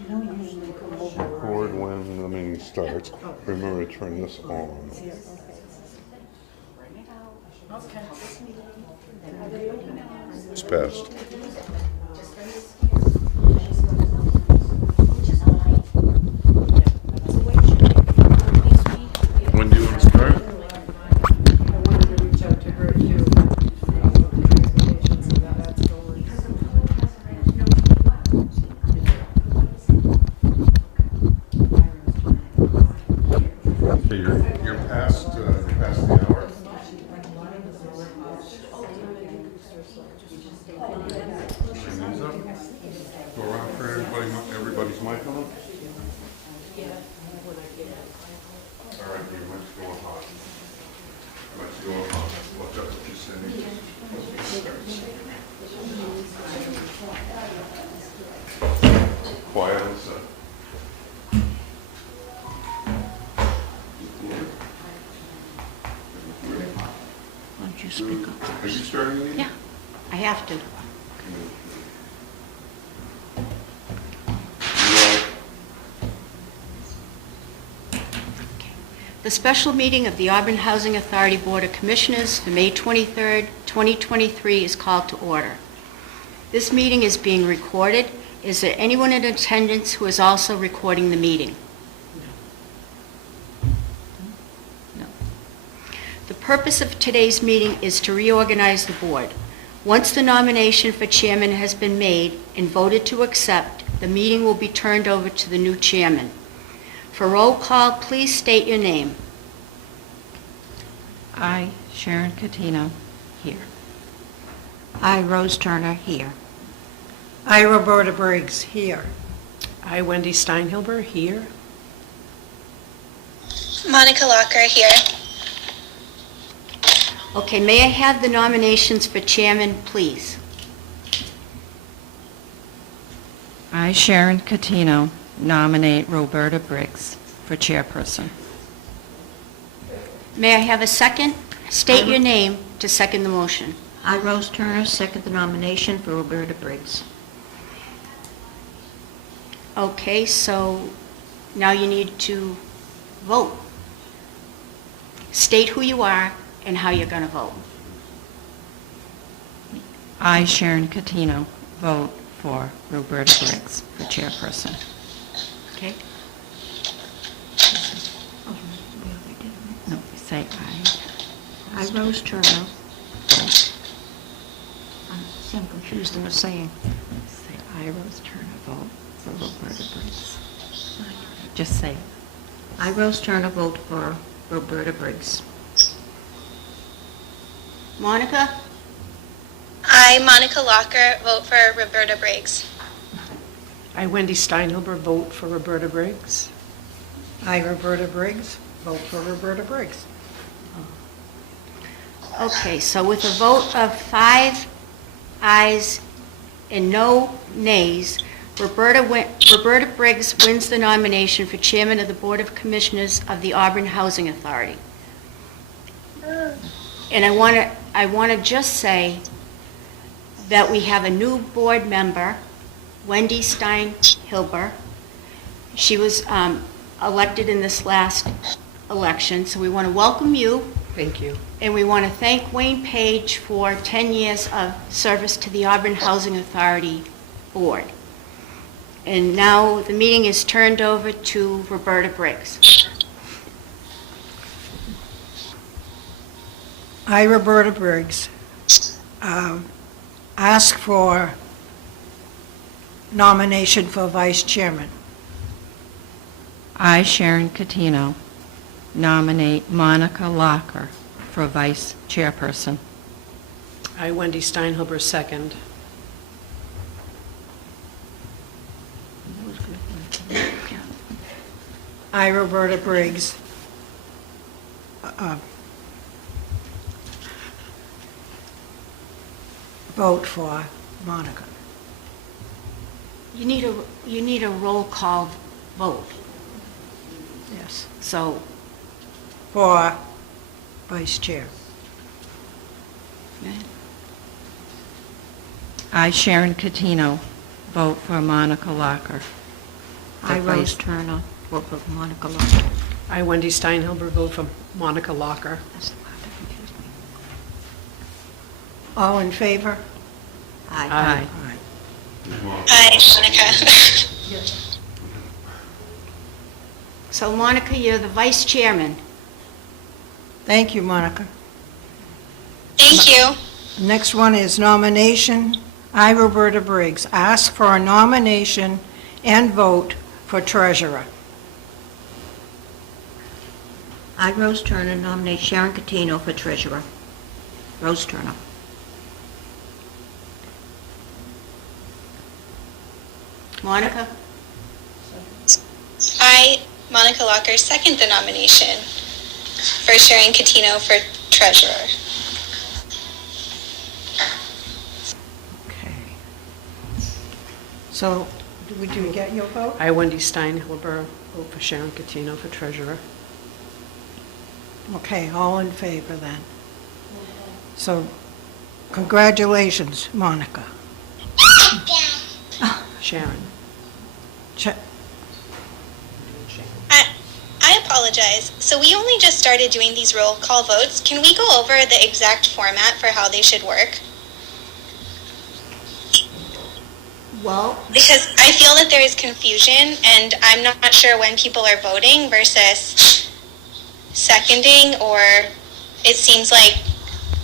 Record when the meeting starts. Remember to turn this on. It's passed. When do you want to start? I wanted to reach out to her too. Transportation, so that's going. Okay, you're past the hour. Turn these up. Go around for everybody's mic on. All right, you must go hot. Let's go hot. Watch out what you're saying. Quiet and set. Why don't you speak up? Are you starting the meeting? Yeah, I have to. The special meeting of the Auburn Housing Authority Board of Commissioners for May 23rd, 2023 is called to order. This meeting is being recorded. Is there anyone in attendance who is also recording the meeting? No. The purpose of today's meeting is to reorganize the board. Once the nomination for chairman has been made and voted to accept, the meeting will be turned over to the new chairman. For roll call, please state your name. I, Sharon Catino, here. I, Rose Turner, here. I, Roberta Briggs, here. I, Wendy Steinhilber, here. Monica Locker here. Okay, may I have the nominations for chairman, please? I, Sharon Catino, nominate Roberta Briggs for chairperson. May I have a second? State your name to second the motion. I, Rose Turner, second the nomination for Roberta Briggs. Okay, so now you need to vote. State who you are and how you're going to vote. I, Sharon Catino, vote for Roberta Briggs for chairperson. Okay? No, say aye. I, Rose Turner. I'm confused in the saying. Say I, Rose Turner, vote for Roberta Briggs. Just say it. I, Rose Turner, vote for Roberta Briggs. Monica? I, Monica Locker, vote for Roberta Briggs. I, Wendy Steinhilber, vote for Roberta Briggs. I, Roberta Briggs, vote for Roberta Briggs. Okay, so with a vote of 5 ayes and no nays, Roberta Briggs wins the nomination for chairman of the Board of Commissioners of the Auburn Housing Authority. And I want to just say that we have a new board member, Wendy Steinhilber. She was elected in this last election, so we want to welcome you. Thank you. And we want to thank Wayne Page for 10 years of service to the Auburn Housing Authority Board. And now the meeting is turned over to Roberta Briggs. I, Roberta Briggs, ask for nomination for vice chairman. I, Sharon Catino, nominate Monica Locker for vice chairperson. I, Wendy Steinhilber, second. I, Roberta Briggs, vote for Monica. You need a roll call vote. Yes. So, For vice chair. I, Sharon Catino, vote for Monica Locker. I, for Rose vice. Turner, vote for Monica Locker. I, Wendy Steinhilber, vote for Monica Locker. That's the part that confused me. All in favor? Aye. Hi, Monica. So Monica, you're the vice chairman. Thank you, Monica. Thank you. Next one is nomination. I, Roberta Briggs, ask for a nomination and vote for treasurer. I, Rose Turner, nominate Sharon Catino for treasurer. Rose Turner. Monica? I, Monica Locker, second the nomination for Sharon Catino for treasurer. Okay. So, did we get your vote? I, Wendy Steinhilber, vote for Sharon Catino for treasurer. Okay, all in favor then. So, congratulations, Monica. Sharon. I apologize. So we only just started doing these roll call votes. Can we go over the exact format for how they should work? Well, Because I feel that there is confusion, and I'm not sure when people are voting versus seconding, or it seems like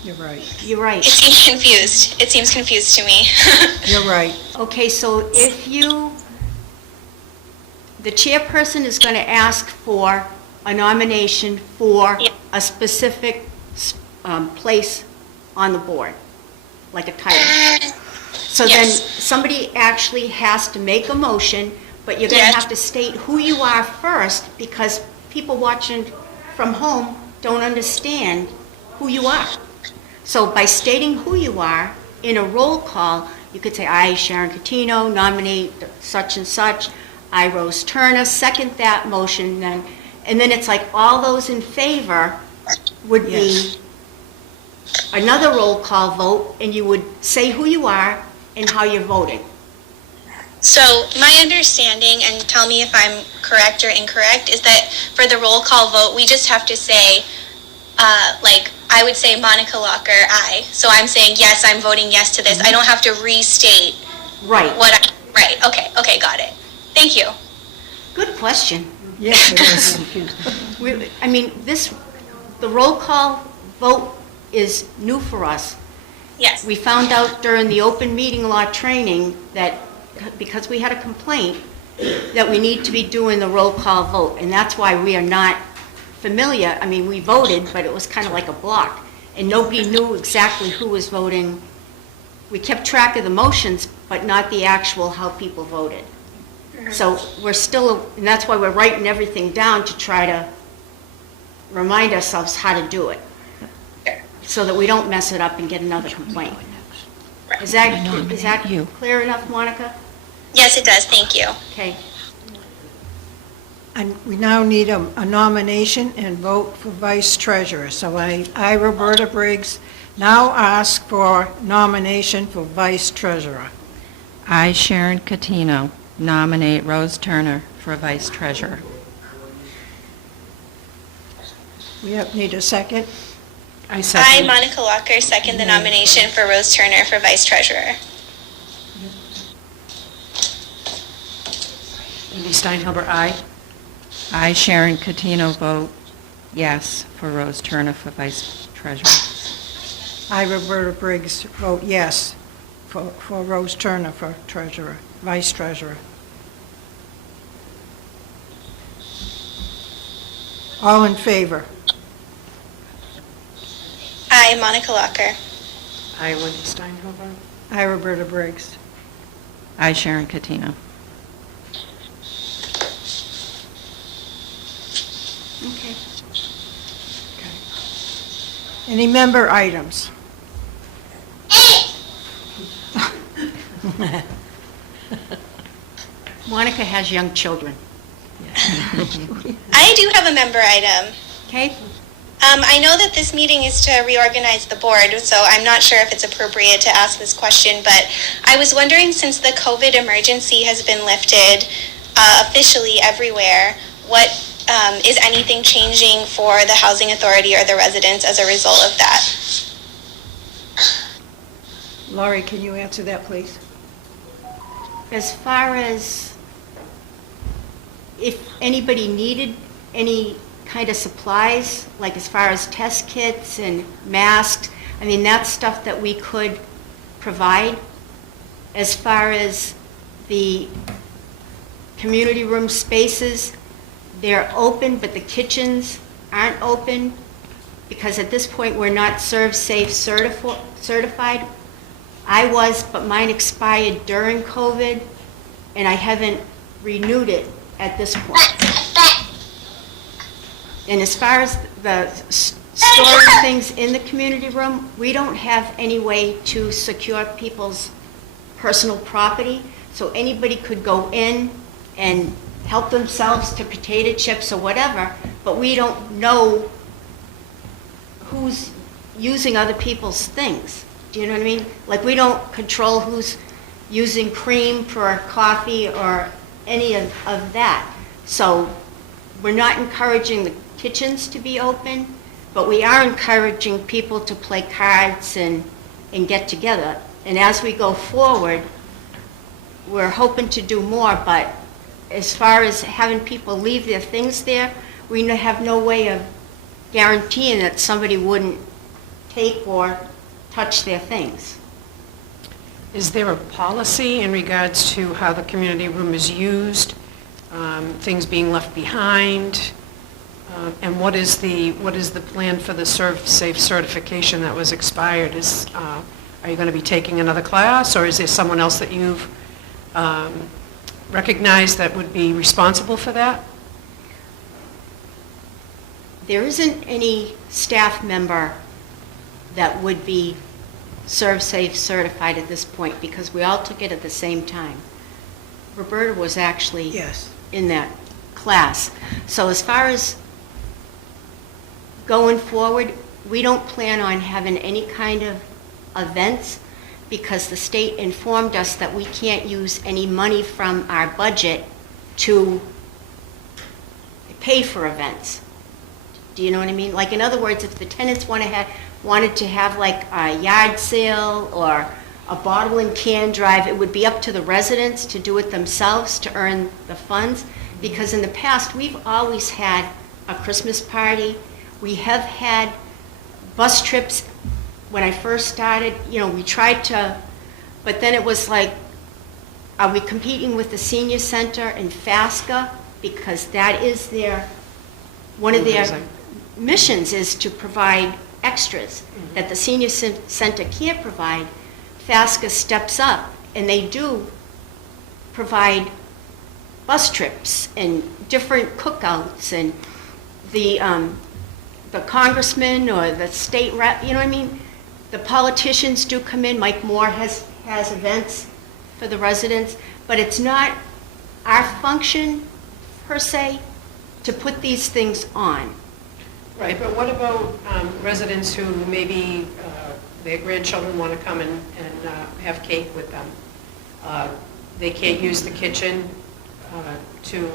You're right. you're right. it seems confused. It seems confused to me. You're right. Okay, so if the chairperson is going to ask for a nomination for Yeah. a specific place on the board, like a title. So then Yes. somebody actually has to make a motion, but you're going to Yes. have to state who you are first, because people watching from home don't understand who you are. So by stating who you are in a roll call, you could say, I, Sharon Catino, nominate such and such. I, Rose Turner, second that motion, and then it's like all those in favor would Yes. be another roll call vote, and you would say who you are and how you're voting. So my understanding, and tell me if I'm correct or incorrect, is that for the roll call vote, we just have to say, like, I would say Monica Locker, aye. So I'm saying, yes, I'm voting yes to this. I don't have to restate Right. right, okay, got it. Thank you. Good question. Yes, it is. The roll call vote is new for us. Yes. We found out during the open meeting law training that, because we had a complaint, that we need to be doing the roll call vote, and that's why we are not familiar. I mean, we voted, but it was kind of like a block, and nobody knew exactly who was voting. We kept track of the motions, but not the actual how people voted. So we're still, and that's why we're writing everything down to try to remind ourselves how to do it, so that we don't mess it up and get another complaint. Is that you. clear enough, Monica? Yes, it does, thank you. Okay. And we now need a nomination and vote for vice treasurer. So I, Roberta Briggs, now ask for nomination for vice treasurer. I, Sharon Catino, nominate Rose Turner for vice treasurer. We need a second. I I, second. Monica Locker, second the nomination for Rose Turner for vice treasurer. Wendy Steinhilber, aye. I, Sharon Catino, vote yes for Rose Turner for vice treasurer. I, Roberta Briggs, vote yes for Rose Turner for treasurer, vice treasurer. All in favor? I, Monica Locker. I, Wendy Steinhilber. I, Roberta Briggs. I, Sharon Catino. Okay. Any member items? Monica has young children. I do have a member item. Okay? I know that this meeting is to reorganize the board, so I'm not sure if it's appropriate to ask this question, but I was wondering, since the COVID emergency has been lifted, officially everywhere, what is anything changing for the housing authority or the residents as a result of that? Laurie, can you answer that, please? As far as if anybody needed any kind of supplies, like as far as test kits and masks, I mean, that's stuff that we could provide. As far as the community room spaces, they're open, but the kitchens aren't open because at this point, we're not Serve Safe certified. I was, but mine expired during COVID, and I haven't renewed it at this point. And as far as the storing things in the community room, we don't have any way to secure people's personal property, so anybody could go in and help themselves to potato chips or whatever, but we don't know who's using other people's things. Do you know what I mean? Like, we don't control who's using cream for coffee or any of that. So we're not encouraging the kitchens to be open, but we are encouraging people to play cards and get together. And as we go forward, we're hoping to do more, but as far as having people leave their things there, we have no way of guaranteeing that somebody wouldn't take or touch their things. Is there a policy in regards to how the community room is used, things being left behind? And what is the plan for the Serve Safe certification that was expired? Are you going to be taking another class, or is there someone else that you've recognized that would be responsible for that? There isn't any staff member that would be Serve Safe certified at this point because we all took it at the same time. Roberta was actually Yes. in that class. So as far as going forward, we don't plan on having any kind of events because the state informed us that we can't use any money from our budget to pay for events. Do you know what I mean? Like, in other words, if the tenants wanted to have like a yard sale or a bottle and can drive, it would be up to the residents to do it themselves to earn the funds. Because in the past, we've always had a Christmas party. We have had bus trips. When I first started, we tried to, but then it was like, are we competing with the senior center in FASCA? Because that is one of their missions is to provide extras that the senior center can't provide. FASCA steps up, and they do provide bus trips and different cookouts, and the congressman or the state rep, you know what I mean? The politicians do come in. Mike Moore has events for the residents, but it's not our function, per se, to put these things on. Right, but what about residents who maybe their grandchildren want to come and have cake with them? They can't use the kitchen to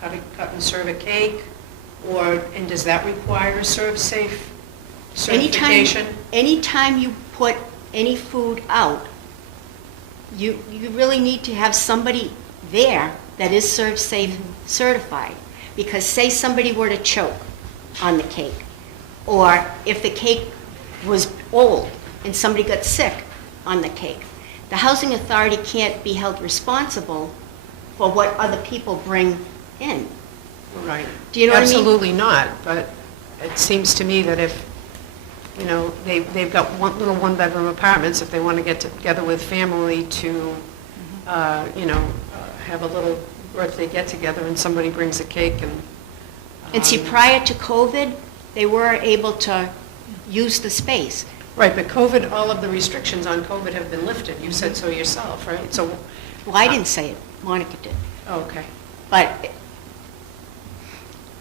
cut and serve a cake, and does that require a Serve Safe certification? Anytime you put any food out, you really need to have somebody there that is Serve Safe certified. Because say somebody were to choke on the cake, or if the cake was old and somebody got sick on the cake, the housing authority can't be held responsible for what other people bring in. Right. Do you know what I mean? Absolutely not, but it seems to me that if, they've got little one-bedroom apartments, if they want to get together with family to, have a little birthday get-together and somebody brings a cake and... And see, prior to COVID, they were able to use the space. Right, but COVID, all of the restrictions on COVID have been lifted. You said so yourself, right? So, Well, I didn't say it, Monica did. oh, okay. But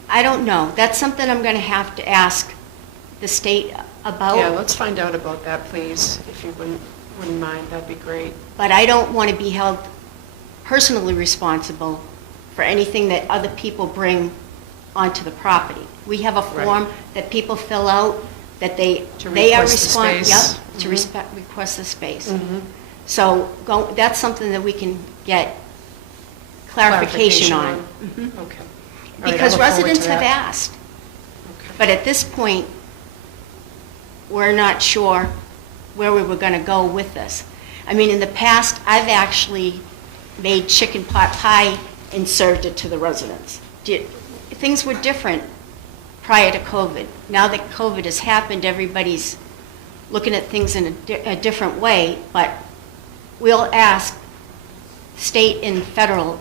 I don't know. That's something I'm going to have to ask the state about. Yeah, let's find out about that, please, if you wouldn't mind. That'd be great. But I don't want to be held personally responsible for anything that other people bring onto the property. We have a form that people fill out, that they To are request the respond. space. Yep, to request the space. Mhm. So that's something that we can get clarification on. Mhm. Okay. All right, I Because look forward to residents have that. asked, Okay. but at this point, we're not sure where we were going to go with this. I mean, in the past, I've actually made chicken pot pie and served it to the residents. Things were different prior to COVID. Now that COVID has happened, everybody's looking at things in a different way, but we'll ask state and federal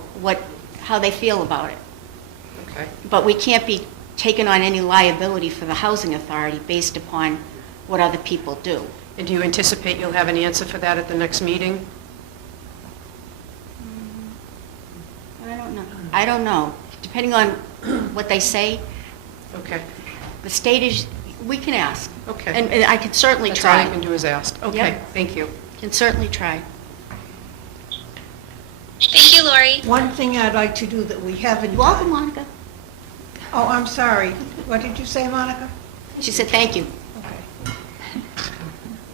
how they feel about it. Okay. But we can't be taking on any liability for the housing authority based upon what other people do. And do you anticipate you'll have an answer for that at the next meeting? I don't know. Depending on what they say, Okay. the state is, we can ask. Okay. And I can certainly That's all you try. can do is ask. Okay, Yep. thank you. Can certainly try. Thank you, Lori. One thing I'd like to do that we haven't Welcome, done. Monica. Oh, I'm sorry. What did you say, Monica? She said, thank you. Okay.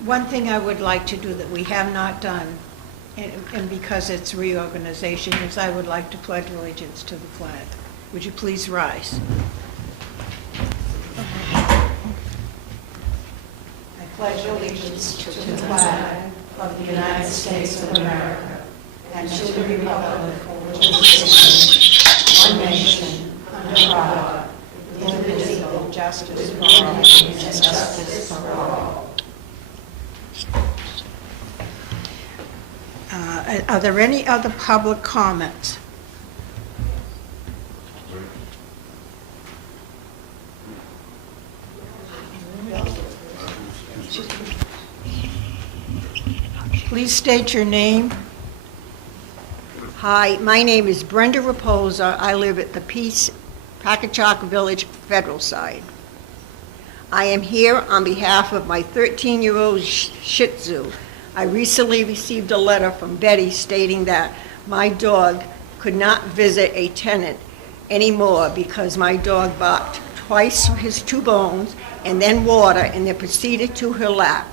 One thing I would like to do that we have not done, and because it's reorganization, is I would like to pledge allegiance to the flag. Would you please rise? I pledge allegiance to the flag of the United States of America and to the republic for which it stands, one nation, under God, indivisible, justice for all, and justice for all. Are there any other public comments? Please state your name. Hi, my name is Brenda Raposa. I live at the Peace Packagug Village Federal side. I am here on behalf of my 13-year-old Shih Tzu. I recently received a letter from Betty stating that my dog could not visit a tenant anymore because my dog barked twice for his 2 bones and then water and then proceeded to her lap.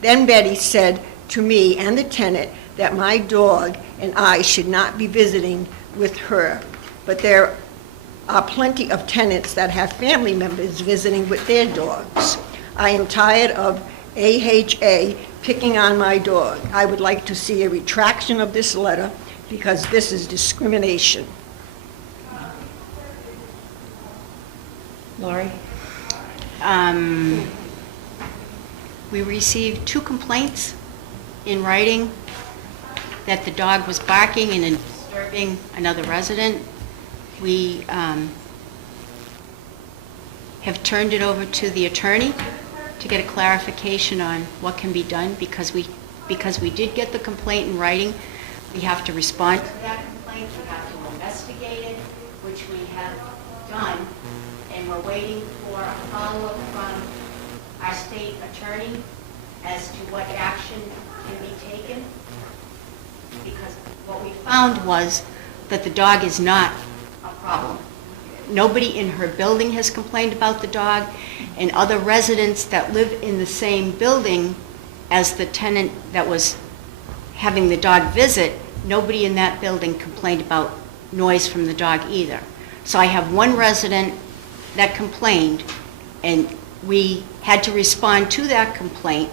Then Betty said to me and the tenant that my dog and I should not be visiting with her. But there are plenty of tenants that have family members visiting with their dogs. I am tired of AHA picking on my dog. I would like to see a retraction of this letter because this is discrimination. Laurie? We received 2 complaints in writing that the dog was barking and disturbing another resident. We have turned it over to the attorney to get a clarification on what can be done because we did get the complaint in writing. We have to respond to that complaint, we have to investigate it, which we have done, and we're waiting for a follow-up from our state attorney as to what action can be taken. Because what we found was that the dog is not a problem. Nobody in her building has complained about the dog, and other residents that live in the same building as the tenant that was having the dog visit, nobody in that building complained about noise from the dog either. So I have one resident that complained, and we had to respond to that complaint,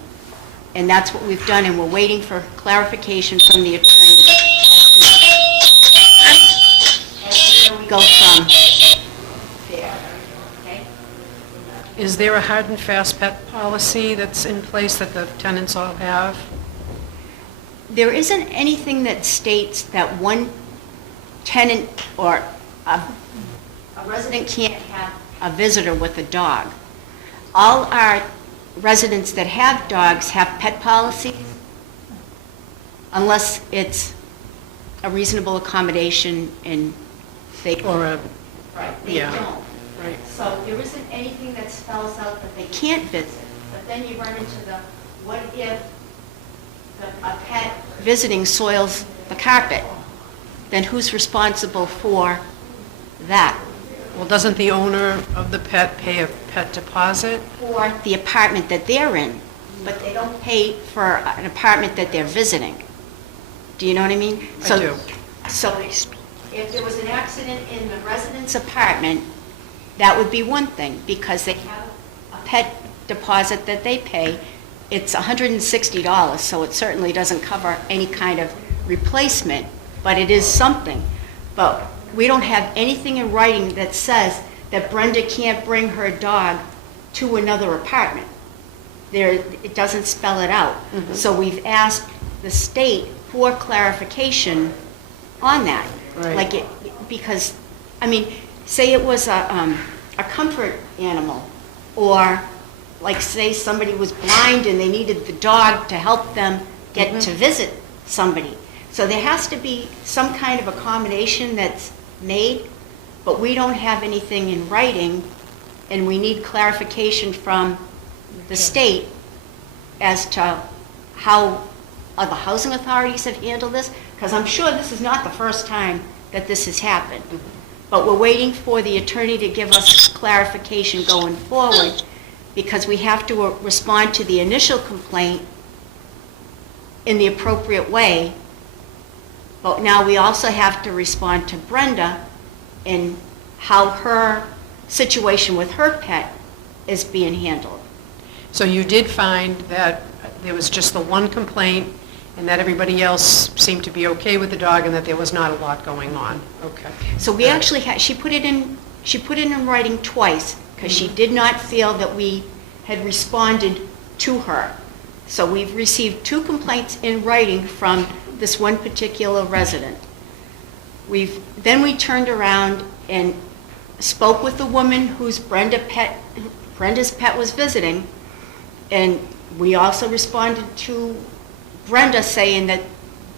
and that's what we've done, and we're waiting for clarification from the attorney as to where we go from there. Okay? Is there a hard and fast pet policy that's in place that the tenants all have? There isn't anything that states that one tenant or a resident can't have a visitor with a dog. All our residents that have dogs have pet policies unless it's a reasonable accommodation and they Or they yeah. don't. Right. So there isn't anything that spells out that they can't visit, but then you run into the, what if a pet visiting soils the carpet? then who's responsible for that? Well, doesn't the owner of the pet pay a pet deposit? For the apartment that they're in, but they don't pay for an apartment that they're visiting. Do you know what I mean? I do. So if there was an accident in the resident's apartment, that would be one thing, because they have a pet deposit that they pay. It's $160, so it certainly doesn't cover any kind of replacement, but it is something. But we don't have anything in writing that says that Brenda can't bring her dog to another apartment. It doesn't spell it out. So we've asked the state for clarification on that. Right. Because, I mean, say it was a comfort animal, or like say somebody was blind and they needed the dog to help them get to visit somebody. So there has to be some kind of accommodation that's made, but we don't have anything in writing, and we need clarification from the state as to how other housing authorities have handled this, because I'm sure this is not the first time that this has happened. But we're waiting for the attorney to give us clarification going forward, because we have to respond to the initial complaint in the appropriate way. But now we also have to respond to Brenda in how her situation with her pet is being handled. So you did find that there was just the one complaint, and that everybody else seemed to be okay with the dog, and that there was not a lot going on? Okay. So we actually had, she put it in writing twice, because she did not feel that we had responded to her. So we've received 2 complaints in writing from this one particular resident. Then we turned around and spoke with the woman whose Brenda's pet was visiting, and we also responded to Brenda saying that,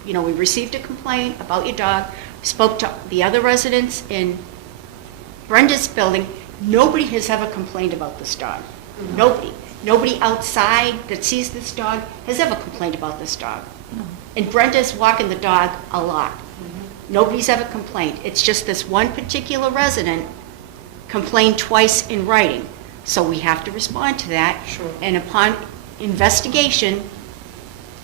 we received a complaint about your dog, spoke to the other residents in Brenda's building. Nobody has ever complained about this dog. Nobody. Nobody outside that sees this dog has ever complained about this dog. And Brenda's walking the dog a lot. Nobody's ever complained. It's just this one particular resident complained twice in writing. So we have to respond to that. Sure. And upon investigation,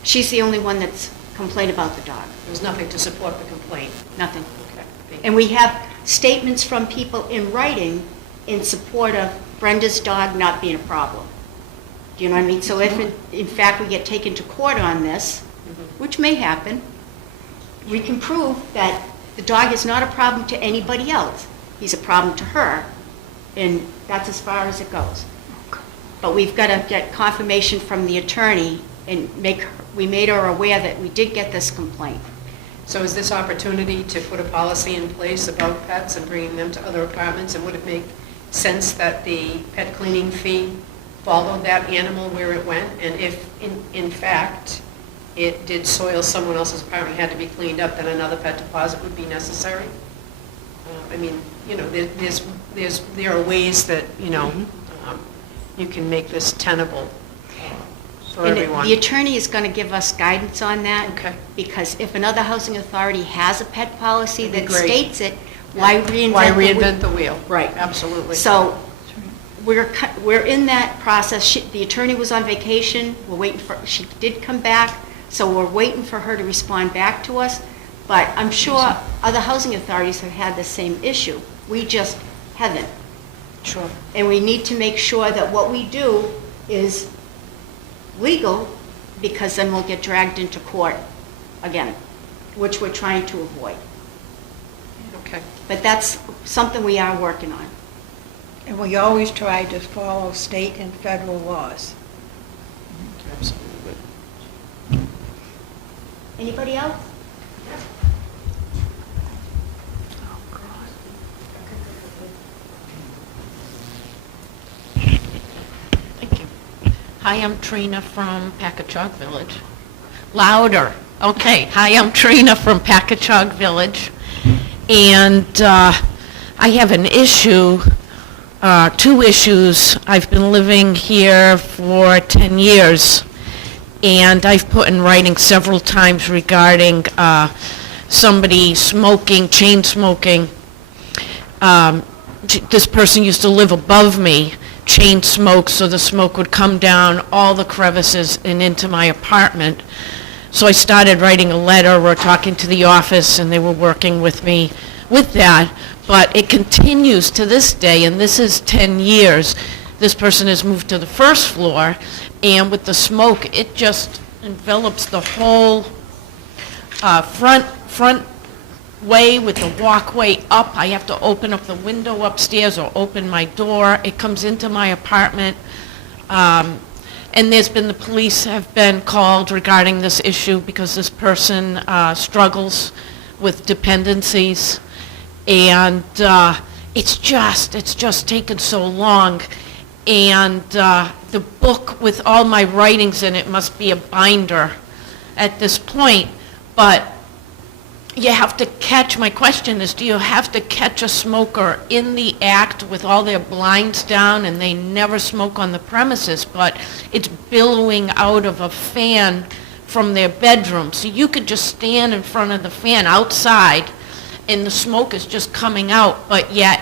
she's the only one that's complained about the dog. There was nothing to support the complaint? Nothing. Okay. Thank you. And we have statements from people in writing in support of Brenda's dog not being a problem. Do you know what I mean? So if in fact we get taken to court on this, which may happen, we can prove that the dog is not a problem to anybody else. He's a problem to her, and that's as far as it goes. But we've got to get confirmation from the attorney, and we made her aware that we did get this complaint. So is this opportunity to put a policy in place about pets and bringing them to other apartments, and would it make sense that the pet cleaning fee followed that animal where it went? And if, in fact, it did soil someone else's apartment, had to be cleaned up, then another pet deposit would be necessary? I mean, there are ways that, you can make this tenable for And everyone. the attorney is going to give us guidance on that. Okay. Because if another housing authority has a pet policy That'd that be great. states it, why reinvent Why the wheel? reinvent the wheel? Right. Absolutely. So we're in that process. The attorney was on vacation. We're waiting she did come back, so we're waiting for her to respond back to us. But I'm sure other housing authorities have had the same issue. We just haven't. Sure. And we need to make sure that what we do is legal, because then we'll get dragged into court again, which we're trying to avoid. Okay. But that's something we are working on. And we always try to follow state and federal laws. Absolutely. Anybody else? Thank you. Hi, I'm Trina from Packagug Village. Louder. Okay. Hi, I'm Trina from Packagug Village. And I have an issue, 2 issues. I've been living here for 10 years, and I've put in writing several times regarding somebody smoking, chain smoking. This person used to live above me, chain smoke, so the smoke would come down all the crevices and into my apartment. So I started writing a letter or talking to the office, and they were working with me with that. But it continues to this day, and this is 10 years. This person has moved to the first floor, and with the smoke, it just envelops the whole front way with the walkway up. I have to open up the window upstairs or open my door. It comes into my apartment. And there's been, the police have been called regarding this issue because this person struggles with dependencies. And it's just taken so long. And the book with all my writings in it must be a binder at this point. But you have to catch, my question is, do you have to catch a smoker in the act with all their blinds down and they never smoke on the premises, but it's billowing out of a fan from their bedroom? So you could just stand in front of the fan outside and the smoke is just coming out, but yet,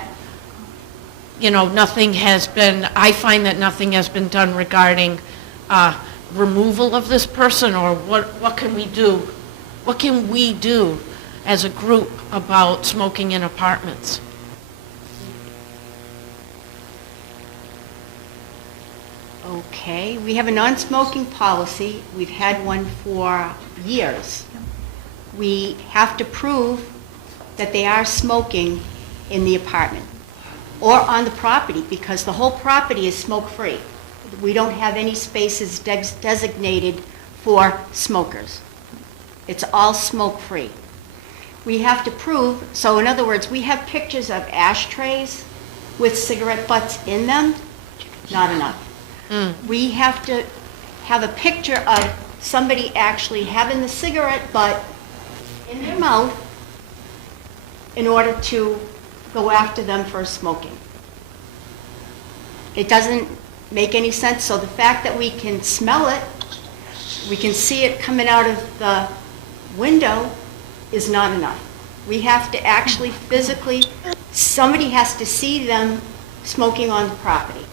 nothing has been, I find that nothing has been done regarding removal of this person, or what can we do? What can we do as a group about smoking in apartments? Okay, we have a non-smoking policy. We've had one for years. We have to prove that they are smoking in the apartment or on the property, because the whole property is smoke-free. We don't have any spaces designated for smokers. It's all smoke-free. We have to prove, so in other words, we have pictures of ashtrays with cigarette butts in them. Not enough. We have to have a picture of somebody actually having the cigarette butt in their mouth in order to go after them for smoking. It doesn't make any sense. So the fact that we can smell it, we can see it coming out of the window, is not enough. We have to actually physically, somebody has to see them smoking on the property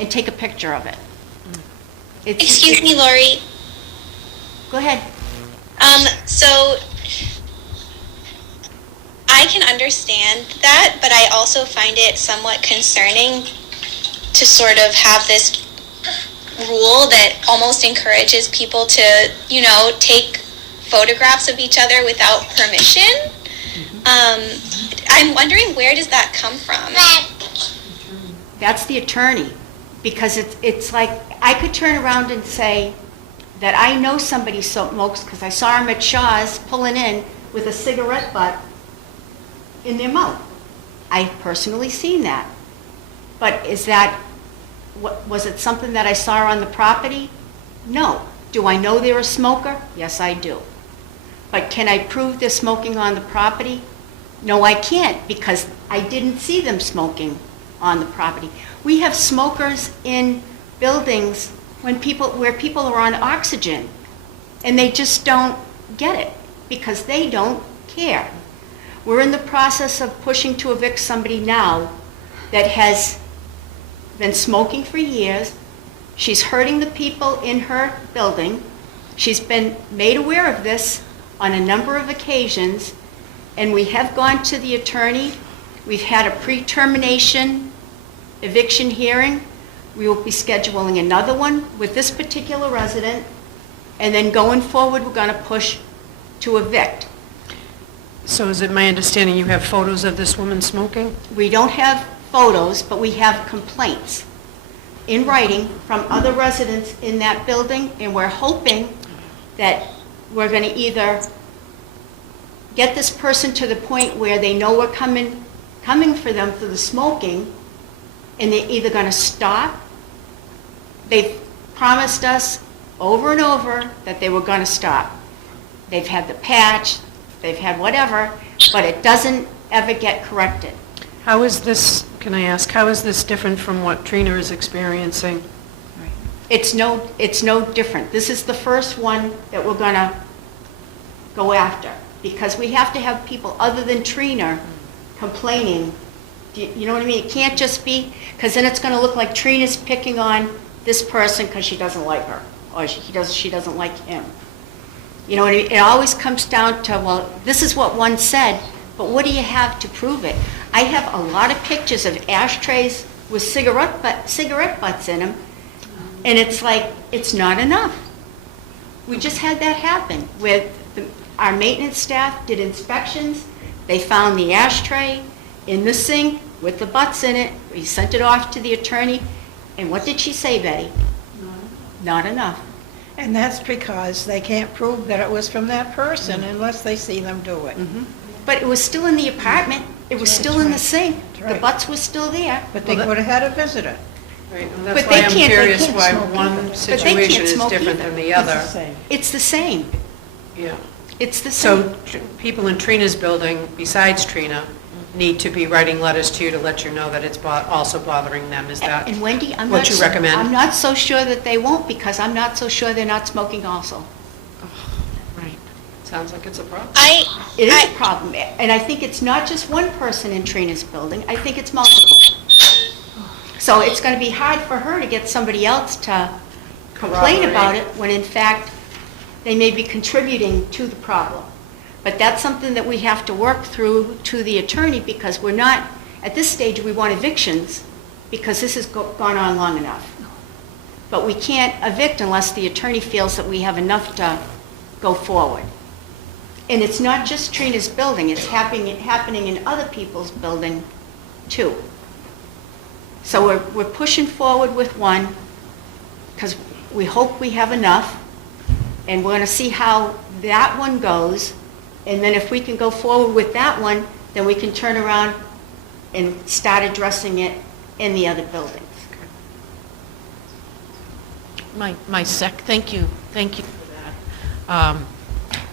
and take a picture of it. Excuse me, Lori. Go ahead. So I can understand that, but I also find it somewhat concerning to sort of have this rule that almost encourages people to, take photographs of each other without permission. I'm wondering, where does that come from? That's the attorney, because it's like, I could turn around and say that I know somebody smokes because I saw him at Shaw's pulling in with a cigarette butt in their mouth. I've personally seen that. But was it something that I saw on the property? No. Do I know they're a smoker? Yes, I do. But can I prove they're smoking on the property? No, I can't, because I didn't see them smoking on the property. We have smokers in buildings where people are on oxygen, and they just don't get it because they don't care. We're in the process of pushing to evict somebody now that has been smoking for years. She's hurting the people in her building. She's been made aware of this on a number of occasions, and we have gone to the attorney. We've had a pre-termination eviction hearing. We will be scheduling another one with this particular resident, and then going forward, we're going to push to evict. So is it my understanding you have photos of this woman smoking? We don't have photos, but we have complaints in writing from other residents in that building, and we're hoping that we're going to either get this person to the point where they know we're coming for them for the smoking, and they're either going to stop. They've promised us over and over that they were going to stop. They've had the patch, they've had whatever, but it doesn't ever get corrected. How is this, can I ask, how is this different from what Trina is experiencing? It's no different. This is the first one that we're going to go after. because we have to have people other than Trina complaining. You know what I mean? It can't just be, because then it's going to look like Trina's picking on this person because she doesn't like her, or she doesn't like him. You know what I mean? It always comes down to, well, this is what one said, but what do you have to prove it? I have a lot of pictures of ashtrays with cigarette butts in them, and it's like, it's not enough. We just had that happen with our maintenance staff did inspections. They found the ashtray in the sink with the butts in it. We sent it off to the attorney, and what did she say, Betty? Not enough. And that's because they can't prove that it was from that person unless they see them do it. But it was still in the apartment. It was still in the sink. That's The right. butts was still there. But they could have had a visitor. Right, and But that's they why I'm can't- they curious can't why smoke one either. But they situation can't is smoke different either. than the It's other. the same. It's the same. Yeah. It's the same. So people in Trina's building, besides Trina, need to be writing letters to you to let you know that it's also bothering them. Is that And Wendy, I'm what not, you recommend? I'm not so sure that they won't, because I'm not so sure they're not smoking also. Right. Sounds like it's a problem. It is a problem, and I think it's not just one person in Trina's building, I think it's multiple. So it's going to be hard for her to get somebody else to complain about it, when in fact, they may be contributing to the problem. But that's something that we have to work through to the attorney, because we're not, at this stage, we want evictions, because this has gone on long enough. But we can't evict unless the attorney feels that we have enough to go forward. And it's not just Trina's building, it's happening in other people's building too. So we're pushing forward with one, because we hope we have enough, and we're going to see how that one goes, and then if we can go forward with that one, then we can turn around and start addressing it in the other buildings. Thank you for that.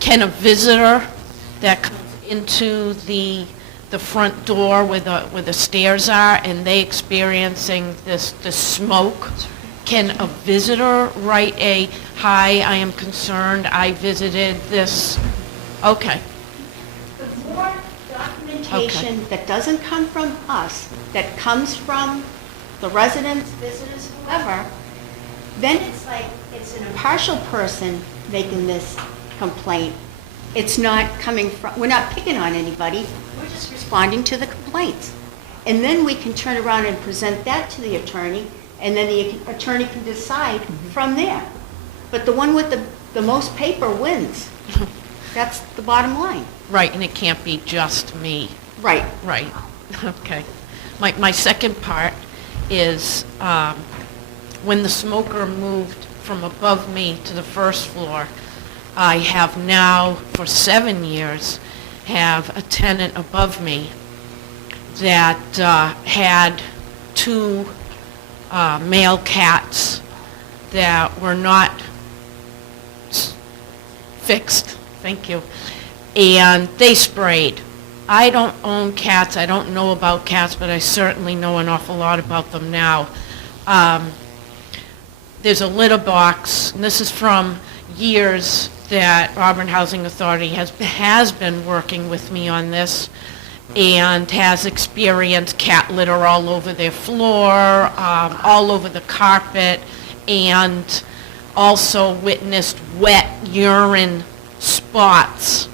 Can a visitor that comes into the front door where the stairs are, and they experiencing the smoke, can a visitor write a, "Hi, I am concerned, I visited this"? Okay. The more documentation that doesn't come from us, that comes from the residents, visitors, whoever, then it's like, it's an impartial person making this complaint. It's not coming from, we're not picking on anybody, we're just responding to the complaints. And then we can turn around and present that to the attorney, and then the attorney can decide from there. But the one with the most paper wins. That's the bottom line. Right, and it can't be just me. Right. Right, okay. My second part is, when the smoker moved from above me to the first floor, I have now, for 7 years, have a tenant above me that had two male cats that were not fixed, thank you, and they sprayed. I don't own cats, I don't know about cats, but I certainly know an awful lot about them now. There's a litter box, and this is from years that Auburn Housing Authority has been working with me on this, and has experienced cat litter all over their floor, all over the carpet, and also witnessed wet urine spots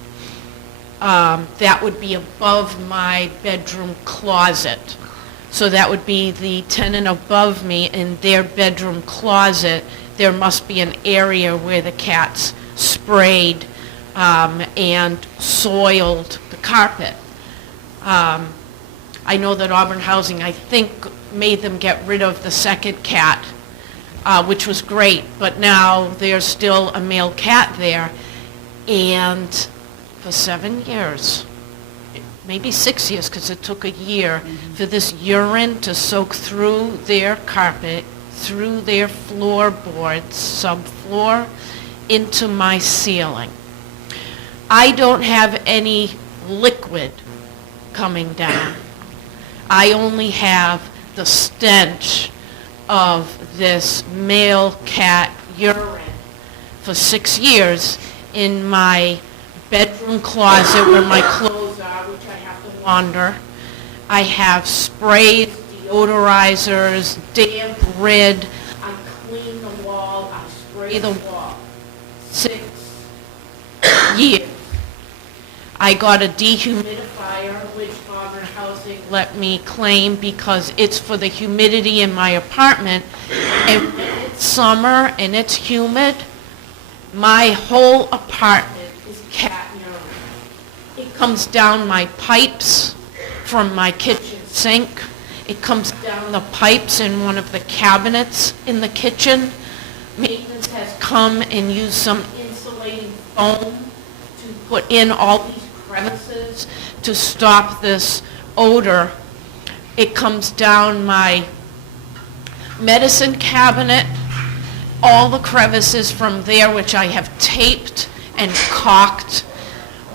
that would be above my bedroom closet. So that would be the tenant above me in their bedroom closet. There must be an area where the cats sprayed and soiled the carpet. I know that Auburn Housing, I think, made them get rid of the second cat, which was great, but now there's still a male cat there. And for 7 years, maybe 6 years, because it took a year for this urine to soak through their carpet, through their floorboards, subfloor, into my ceiling. I don't have any liquid coming down. I only have the stench of this male cat urine for 6 years in my bedroom closet where my clothes are, which I have to launder. I have sprays, deodorizers, damp rid. I clean the wall, I spray the wall. 6 years. I got a dehumidifier, which Auburn Housing let me claim because it's for the humidity in my apartment. And when it's summer and it's humid, my whole apartment is cat urine. It comes down my pipes from my kitchen sink. It comes down the pipes in one of the cabinets in the kitchen. Maintenance has come and used some insulating foam to put in all these crevices to stop this odor. It comes down my medicine cabinet, all the crevices from there, which I have taped and caulked.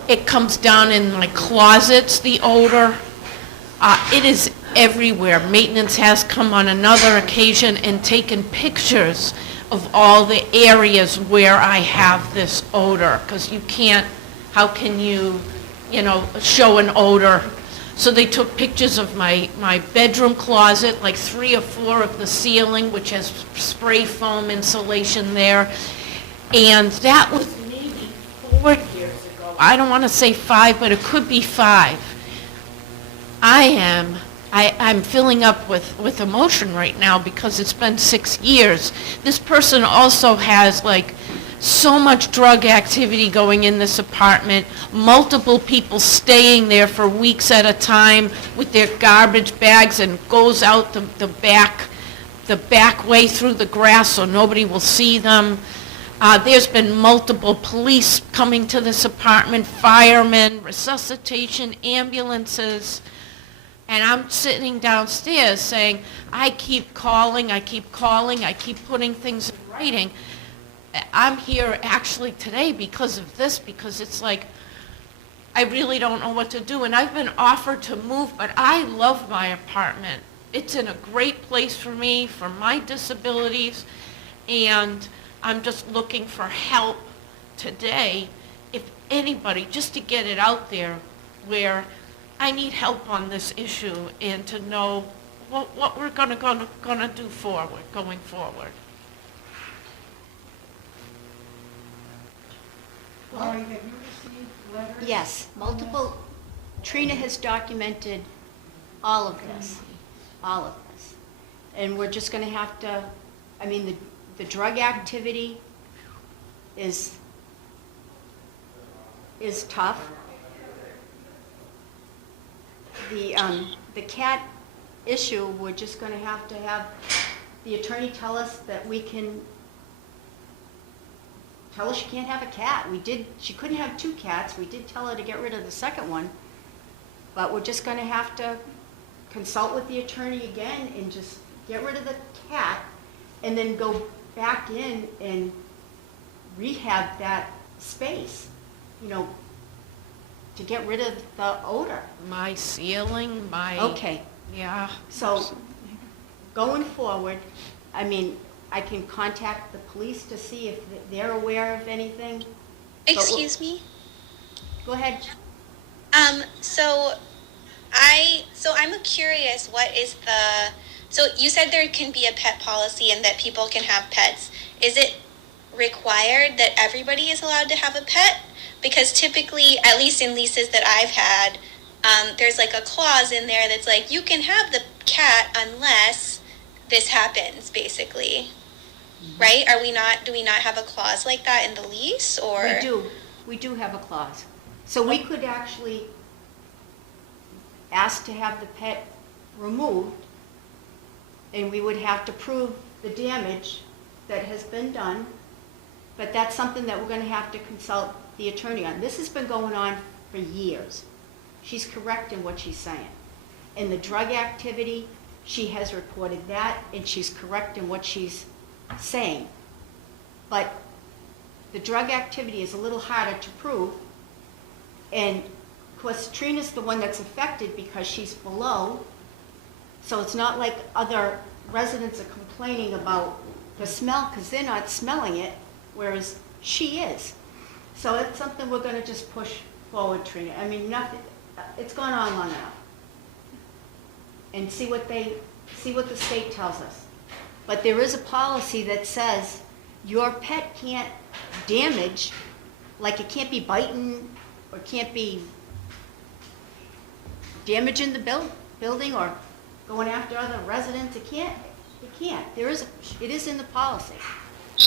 It comes down in my closets, the odor. It is everywhere. Maintenance has come on another occasion and taken pictures of all the areas where I have this odor, because you can't, how can you show an odor? So they took pictures of my bedroom closet, like 3 or 4 of the ceiling, which has spray foam insulation there. And that was maybe 4 years ago. I don't want to say 5, but it could be 5. I'm filling up with emotion right now because it's been 6 years. This person also has so much drug activity going in this apartment, multiple people staying there for weeks at a time with their garbage bags, and goes out the back way through the grass so nobody will see them. There's been multiple police coming to this apartment, firemen, resuscitation, ambulances. And I'm sitting downstairs saying, I keep calling, I keep putting things in writing. I'm here actually today because of this, because it's like, I really don't know what to do. And I've been offered to move, but I love my apartment. It's in a great place for me, for my disabilities, and I'm just looking for help today, if anybody, just to get it out there, where I need help on this issue and to know what we're gonna do going forward. Laurie, have you received letters? Yes, multiple, Trina has documented all of this. And we're just gonna have to, the drug activity is tough. The cat issue, we're just gonna have to have the attorney tell us that we can, tell her she can't have a cat. She couldn't have 2 cats. We did tell her to get rid of the second one. But we're just gonna have to consult with the attorney again and just get rid of the cat and then go back in and rehab that space, to get rid of the odor. My ceiling, Okay, yeah. so going forward, I can contact the police to see if they're aware of anything. Excuse me? Go ahead. So I'm curious, so you said there can be a pet policy and that people can have pets. Is it required that everybody is allowed to have a pet? Because typically, at least in leases that I've had, there's a clause in there that's like, you can have the cat unless this happens, basically. Right? Do we not have a clause like that in the lease, or? We do have a clause. So we could actually ask to have the pet removed, and we would have to prove the damage that has been done, but that's something that we're gonna have to consult the attorney on. This has been going on for years. She's correct in what she's saying. In the drug activity, she has reported that, and she's correct in what she's saying. But the drug activity is a little harder to prove, and of course Trina's the one that's affected because she's below, so it's not like other residents are complaining about the smell because they're not smelling it, whereas she is. So it's something we're gonna just push forward, Trina. I mean, nothing, it's gone on long enough. And see what the state tells us. But there is a policy that says your pet can't damage, like it can't be biting or can't be damaging the building or going after other residents. It can't. It is in the policy.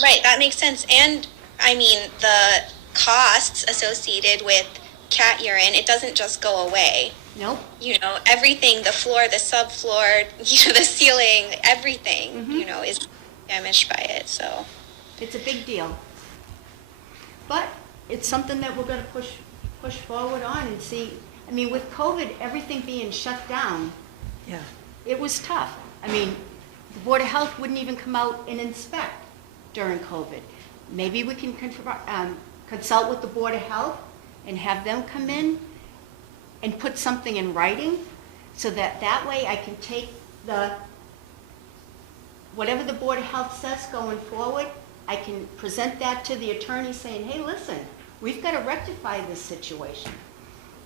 Right, that makes sense. And, I mean, the costs associated with cat urine, it doesn't just go away. Nope. You know, everything, the floor, the subfloor, you know, the ceiling, everything, you know, is damaged by it, so. It's a big deal. But it's something that we're gonna push forward on and see. I mean, with COVID, everything being shut down, Yeah. it was tough. I mean, the Board of Health wouldn't even come out and inspect during COVID. Maybe we can consult with the Board of Health and have them come in and put something in writing, so that way I can take whatever the Board of Health says going forward, I can present that to the attorney saying, hey, listen, we've got to rectify this situation.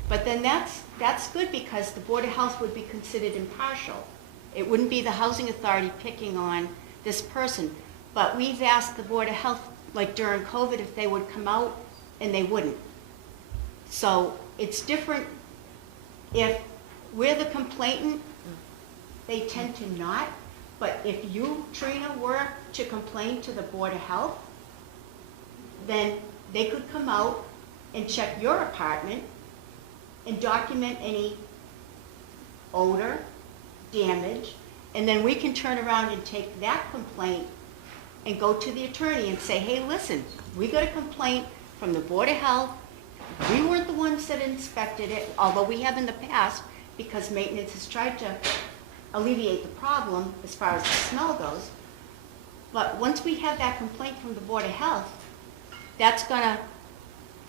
But then that's good, because the Board of Health would be considered impartial. It wouldn't be the housing authority picking on this person. But we've asked the Board of Health, like during COVID, if they would come out, and they wouldn't. So it's different if we're the complainant, they tend to not. But if you, Trina, were to complain to the Board of Health, then they could come out and check your apartment and document any odor, damage, and then we can turn around and take that complaint and go to the attorney and say, hey, listen, we got a complaint from the Board of Health. We weren't the ones that inspected it, although we have in the past, because maintenance has tried to alleviate the problem as far as the smell goes. But once we have that complaint from the Board of Health, that's gonna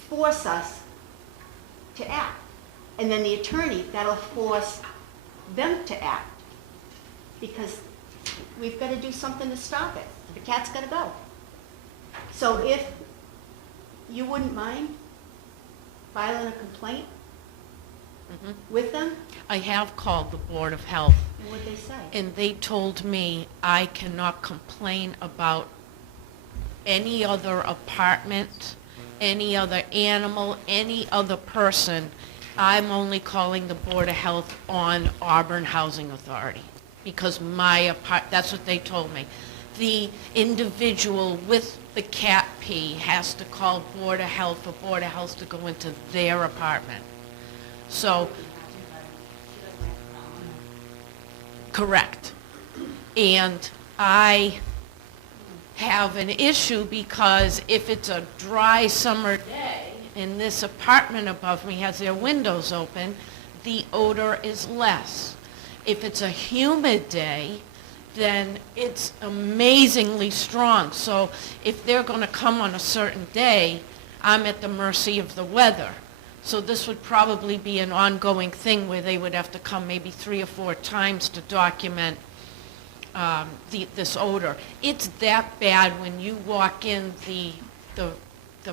force us to act. And then the attorney, that'll force them to act, because we've got to do something to stop it. The cat's got to go. So if you wouldn't mind filing a complaint with them, I have called the Board of Health, and what'd they say? and they told me I cannot complain about any other apartment, any other animal, any other person. I'm only calling the Board of Health on Auburn Housing Authority, because that's what they told me. The individual with the cat pee has to call Board of Health for Board of Health to go into their apartment. So, correct. And I have an issue, because if it's a dry summer day and this apartment above me has their windows open, the odor is less. If it's a humid day, then it's amazingly strong. So if they're going to come on a certain day, I'm at the mercy of the weather. So this would probably be an ongoing thing where they would have to come maybe 3 or 4 times to document this odor. It's that bad when you walk in the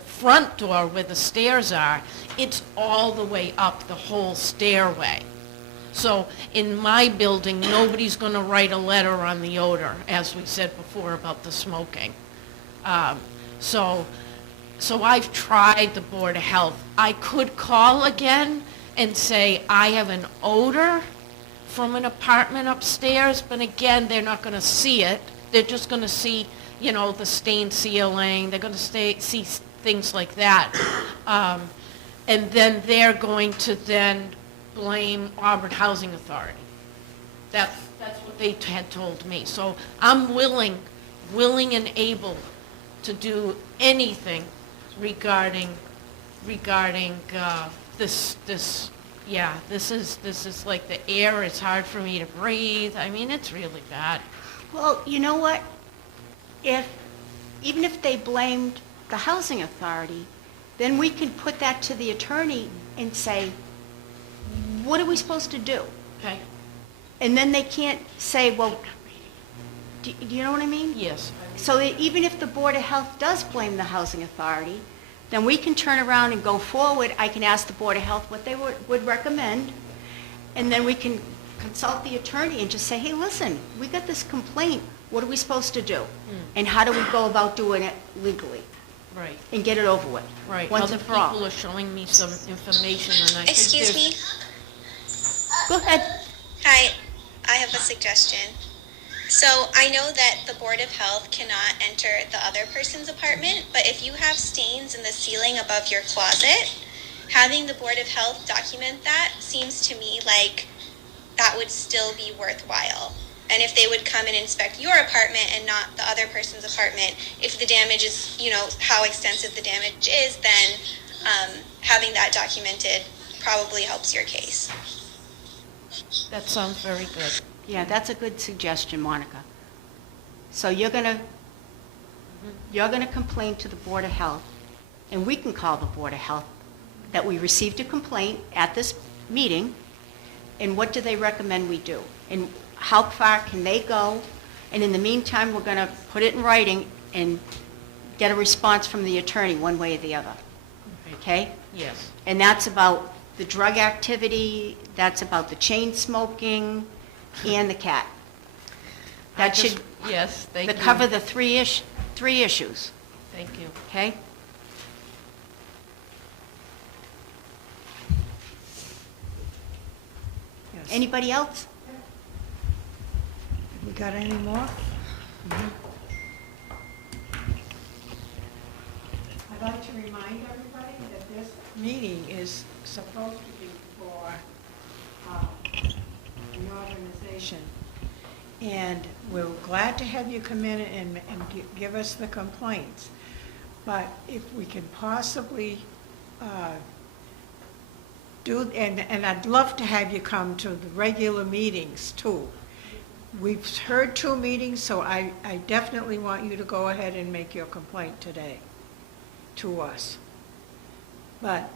front door where the stairs are. It's all the way up the whole stairway. So in my building, nobody's going to write a letter on the odor, as we said before about the smoking. So I've tried the Board of Health. I could call again and say, I have an odor from an apartment upstairs, but again, they're not going to see it. They're just going to see, you know, the stained ceiling. They're going to see things like that. And then they're going to then blame Auburn Housing Authority. That's what they had told me. So I'm willing and able to do anything regarding this. Yeah, this is like the air is hard for me to breathe. I mean, it's really bad. Well, you know what? Even if they blamed the housing authority, then we can put that to the attorney and say, what are we supposed to do? Okay? And then they can't say, well, do you know what I mean? Yes. So that even if the Board of Health does blame the housing authority, then we can turn around and go forward. I can ask the Board of Health what they would recommend, and then we can consult the attorney and just say, hey, listen, we got this complaint, what are we supposed to do? And how do we go about doing it legally Right, and get it over with? right. Once Other and for all. people are showing me some information, and I think Excuse me? Go ahead. Hi, I have a suggestion. So I know that the Board of Health cannot enter the other person's apartment, but if you have stains in the ceiling above your closet, having the Board of Health document that seems to me like that would still be worthwhile. And if they would come and inspect your apartment and not the other person's apartment, if the damage is, how extensive the damage is, then having that documented probably helps your case. that sounds very good. Yeah, that's a good suggestion, Monica. So you're gonna complain to the Board of Health, and we can call the Board of Health that we received a complaint at this meeting, and what do they recommend we do? And how far can they go? And in the meantime, we're gonna put it in writing and get a response from the attorney, one way or the other, okay? Yes. And that's about the drug activity, that's about the chain smoking, and the cat. That should Yes, thank you. cover the three issues, Thank you. okay? Yes. Anybody else? We got any more? I'd like to remind everybody that this meeting is supposed to be for an organization. And we're glad to have you come in and give us the complaints. But if we can possibly and I'd love to have you come to the regular meetings too. We've heard 2 meetings, so I definitely want you to go ahead and make your complaint today to us. But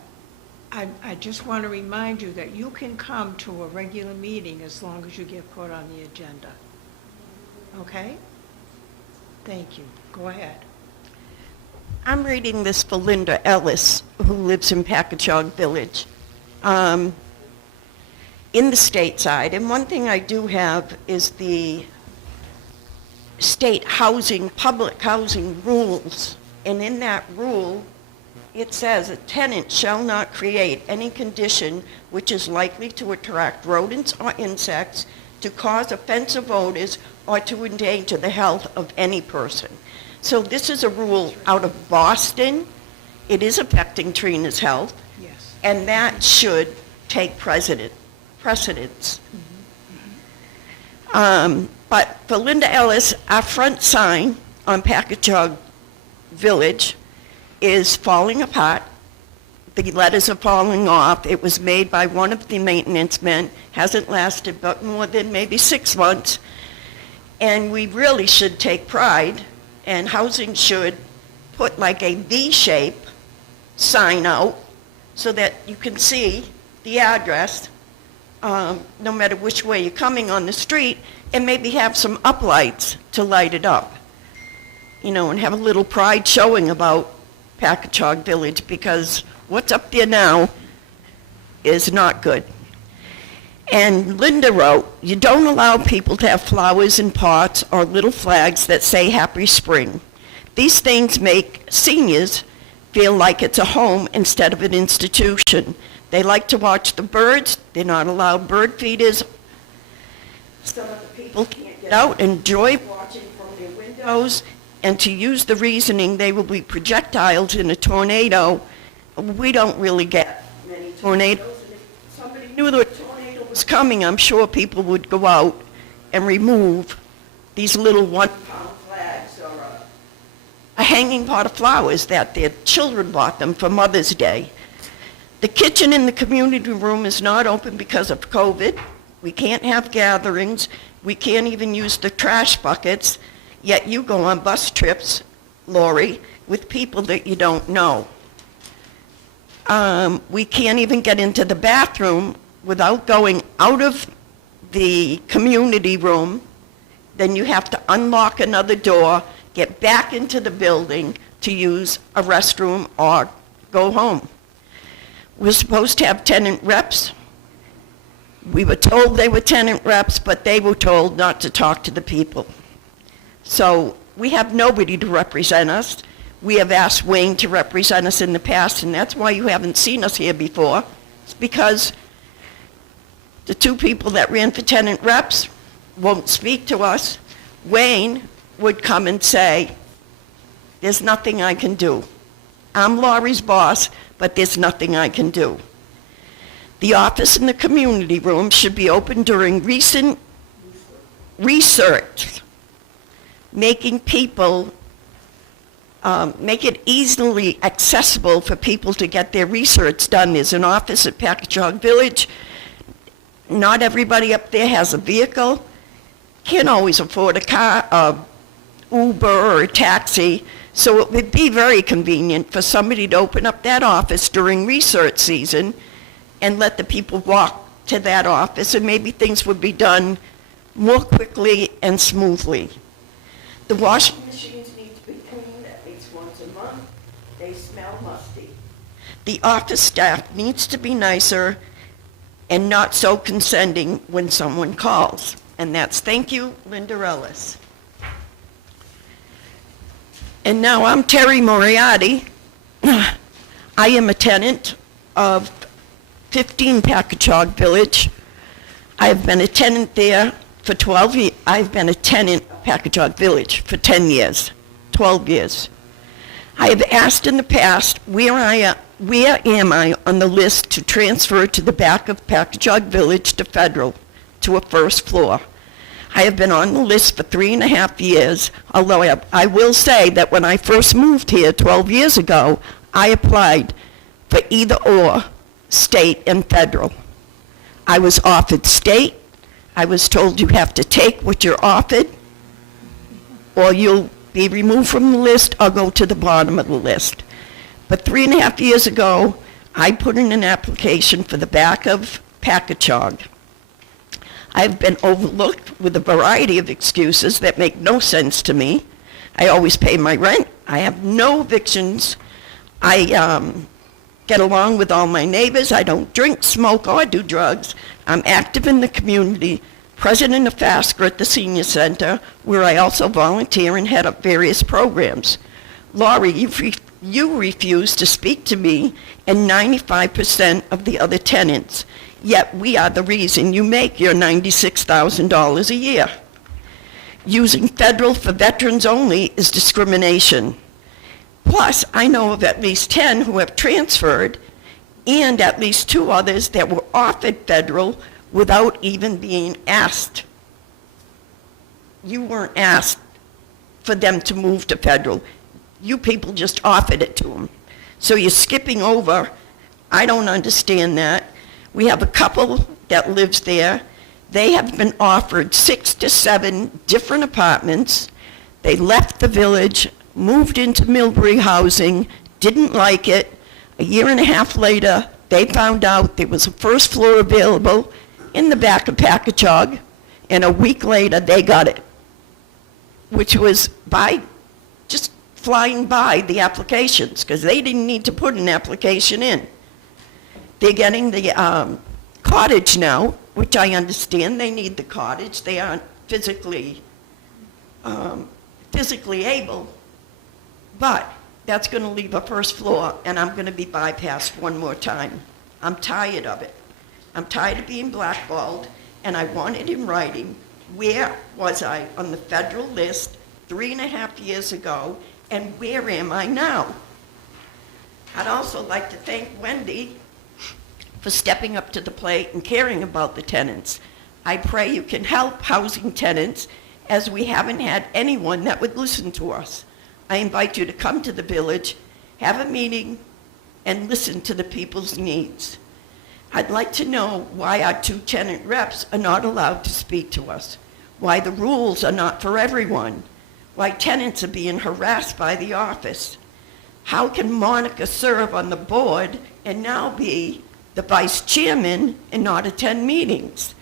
I just want to remind you that you can come to a regular meeting as long as you get put on the agenda. Okay? Thank you. Go ahead. I'm reading this for Linda Ellis, who lives in Packagug Village, in the stateside. And one thing I do have is the state housing, public housing rules. And in that rule, it says a tenant shall not create any condition which is likely to attract rodents or insects, to cause offensive odors, or to endanger the health of any person. So this is a rule out of Boston. It is affecting Trina's health, Yes. and that should take precedence. But for Linda Ellis, our front sign on Packagug Village is falling apart. The letters are falling off. It was made by one of the maintenance men. Hasn't lasted but more than maybe 6 months. And we really should take pride, and housing should put like a V-shape sign out so that you can see the address, no matter which way you're coming on the street, and maybe have some uplights to light it up, and have a little pride showing about Packagug Village, because what's up there now is not good. And Linda wrote, you don't allow people to have flowers in pots or little flags that say Happy Spring. These things make seniors feel like it's a home instead of an institution. They like to watch the birds. They're not allowed bird feeders. Some of the people can't get out and enjoy watching from their windows. And to use the reasoning they will be projectiles in a tornado, we don't really get many tornadoes. And if somebody knew the tornado was coming, I'm sure people would go out and remove these little 1-pound flags or a hanging pot of flowers that their children bought them for Mother's Day. The kitchen in the community room is not open because of COVID. We can't have gatherings. We can't even use the trash buckets. Yet you go on bus trips, Lori, with people that you don't know. We can't even get into the bathroom without going out of the community room. Then you have to unlock another door, get back into the building to use a restroom or go home. We're supposed to have tenant reps. We were told they were tenant reps, but they were told not to talk to the people. So we have nobody to represent us. We have asked Wayne to represent us in the past, and that's why you haven't seen us here before. It's because the two people that ran for tenant reps won't speak to us. Wayne would come and say, there's nothing I can do. I'm Laurie's boss, but there's nothing I can do. The office in the community room should be open during recent research, making people, make it easily accessible for people to get their research done. There's an office at Packagug Village. Not everybody up there has a vehicle, can't always afford a car, Uber or a taxi, so it would be very convenient for somebody to open up that office during research season and let the people walk to that office, and maybe things would be done more quickly and smoothly. The washing machines need to be cleaned at least once a month. They smell musty. The office staff needs to be nicer and not so condescending when someone calls. And that's, thank you, Linda Ellis. And now I'm Terry Moriarty. I am a tenant of 15 Packagug Village. I've been a tenant there for 12 years. I've been a tenant of Packagug Village for 10 years, 12 years. I have asked in the past, where am I on the list to transfer to the back of Packagug Village to Federal, to a first floor? I have been on the list for 3.5 years, although I will say that when I first moved here 12 years ago, I applied for either or, state and federal. I was offered state. I was told you have to take what you're offered, or you'll be removed from the list or go to the bottom of the list. But 3.5 years ago, I put in an application for the back of Packagug. I've been overlooked with a variety of excuses that make no sense to me. I always pay my rent. I have no evictions. I get along with all my neighbors. I don't drink, smoke, or do drugs. I'm active in the community, president of FASCR at the Senior Center, where I also volunteer and head up various programs. Laurie, you refuse to speak to me and 95% of the other tenants, yet we are the reason you make your $96,000 a year. Using federal for veterans only is discrimination. Plus, I know of at least 10 who have transferred and at least 2 others that were offered federal without even being asked. You weren't asked for them to move to federal. You people just offered it to them. So you're skipping over. I don't understand that. We have a couple that lives there. They have been offered 6 to 7 different apartments. They left the village, moved into Millbury housing, didn't like it. A year and a half later, they found out there was a first floor available in the back of Packagug, and a week later, they got it, which was by just flying by the applications, because they didn't need to put an application in. They're getting the cottage now, which I understand. They need the cottage. They aren't physically able, but that's going to leave a first floor, and I'm going to be bypassed one more time. I'm tired of it. I'm tired of being blackballed, and I want it in writing. Where was I on the federal list 3.5 years ago, and where am I now? I'd also like to thank Wendy for stepping up to the plate and caring about the tenants. I pray you can help housing tenants, as we haven't had anyone that would listen to us. I invite you to come to the village, have a meeting, and listen to the people's needs. I'd like to know why our 2 tenant reps are not allowed to speak to us, why the rules are not for everyone, why tenants are being harassed by the office. How can Monica serve on the board and now be the vice chairman and not attend meetings?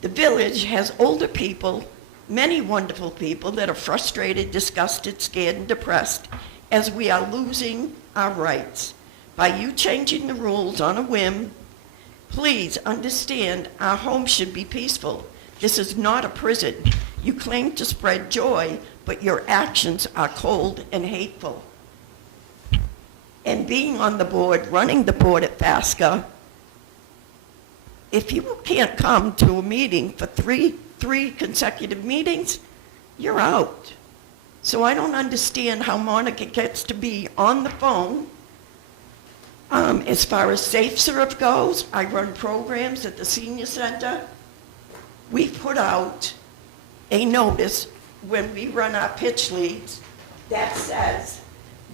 The village has older people, many wonderful people that are frustrated, disgusted, scared, and depressed as we are losing our rights by you changing the rules on a whim. Please understand, our home should be peaceful. This is not a prison. You claim to spread joy, but your actions are cold and hateful. And being on the board, running the board at FASCA, if you can't come to a meeting for three consecutive meetings, you're out. So I don't understand how Monica gets to be on the phone. As far as Safe Serve goes, I run programs at the senior center. We put out a notice when we run our pitch leagues that says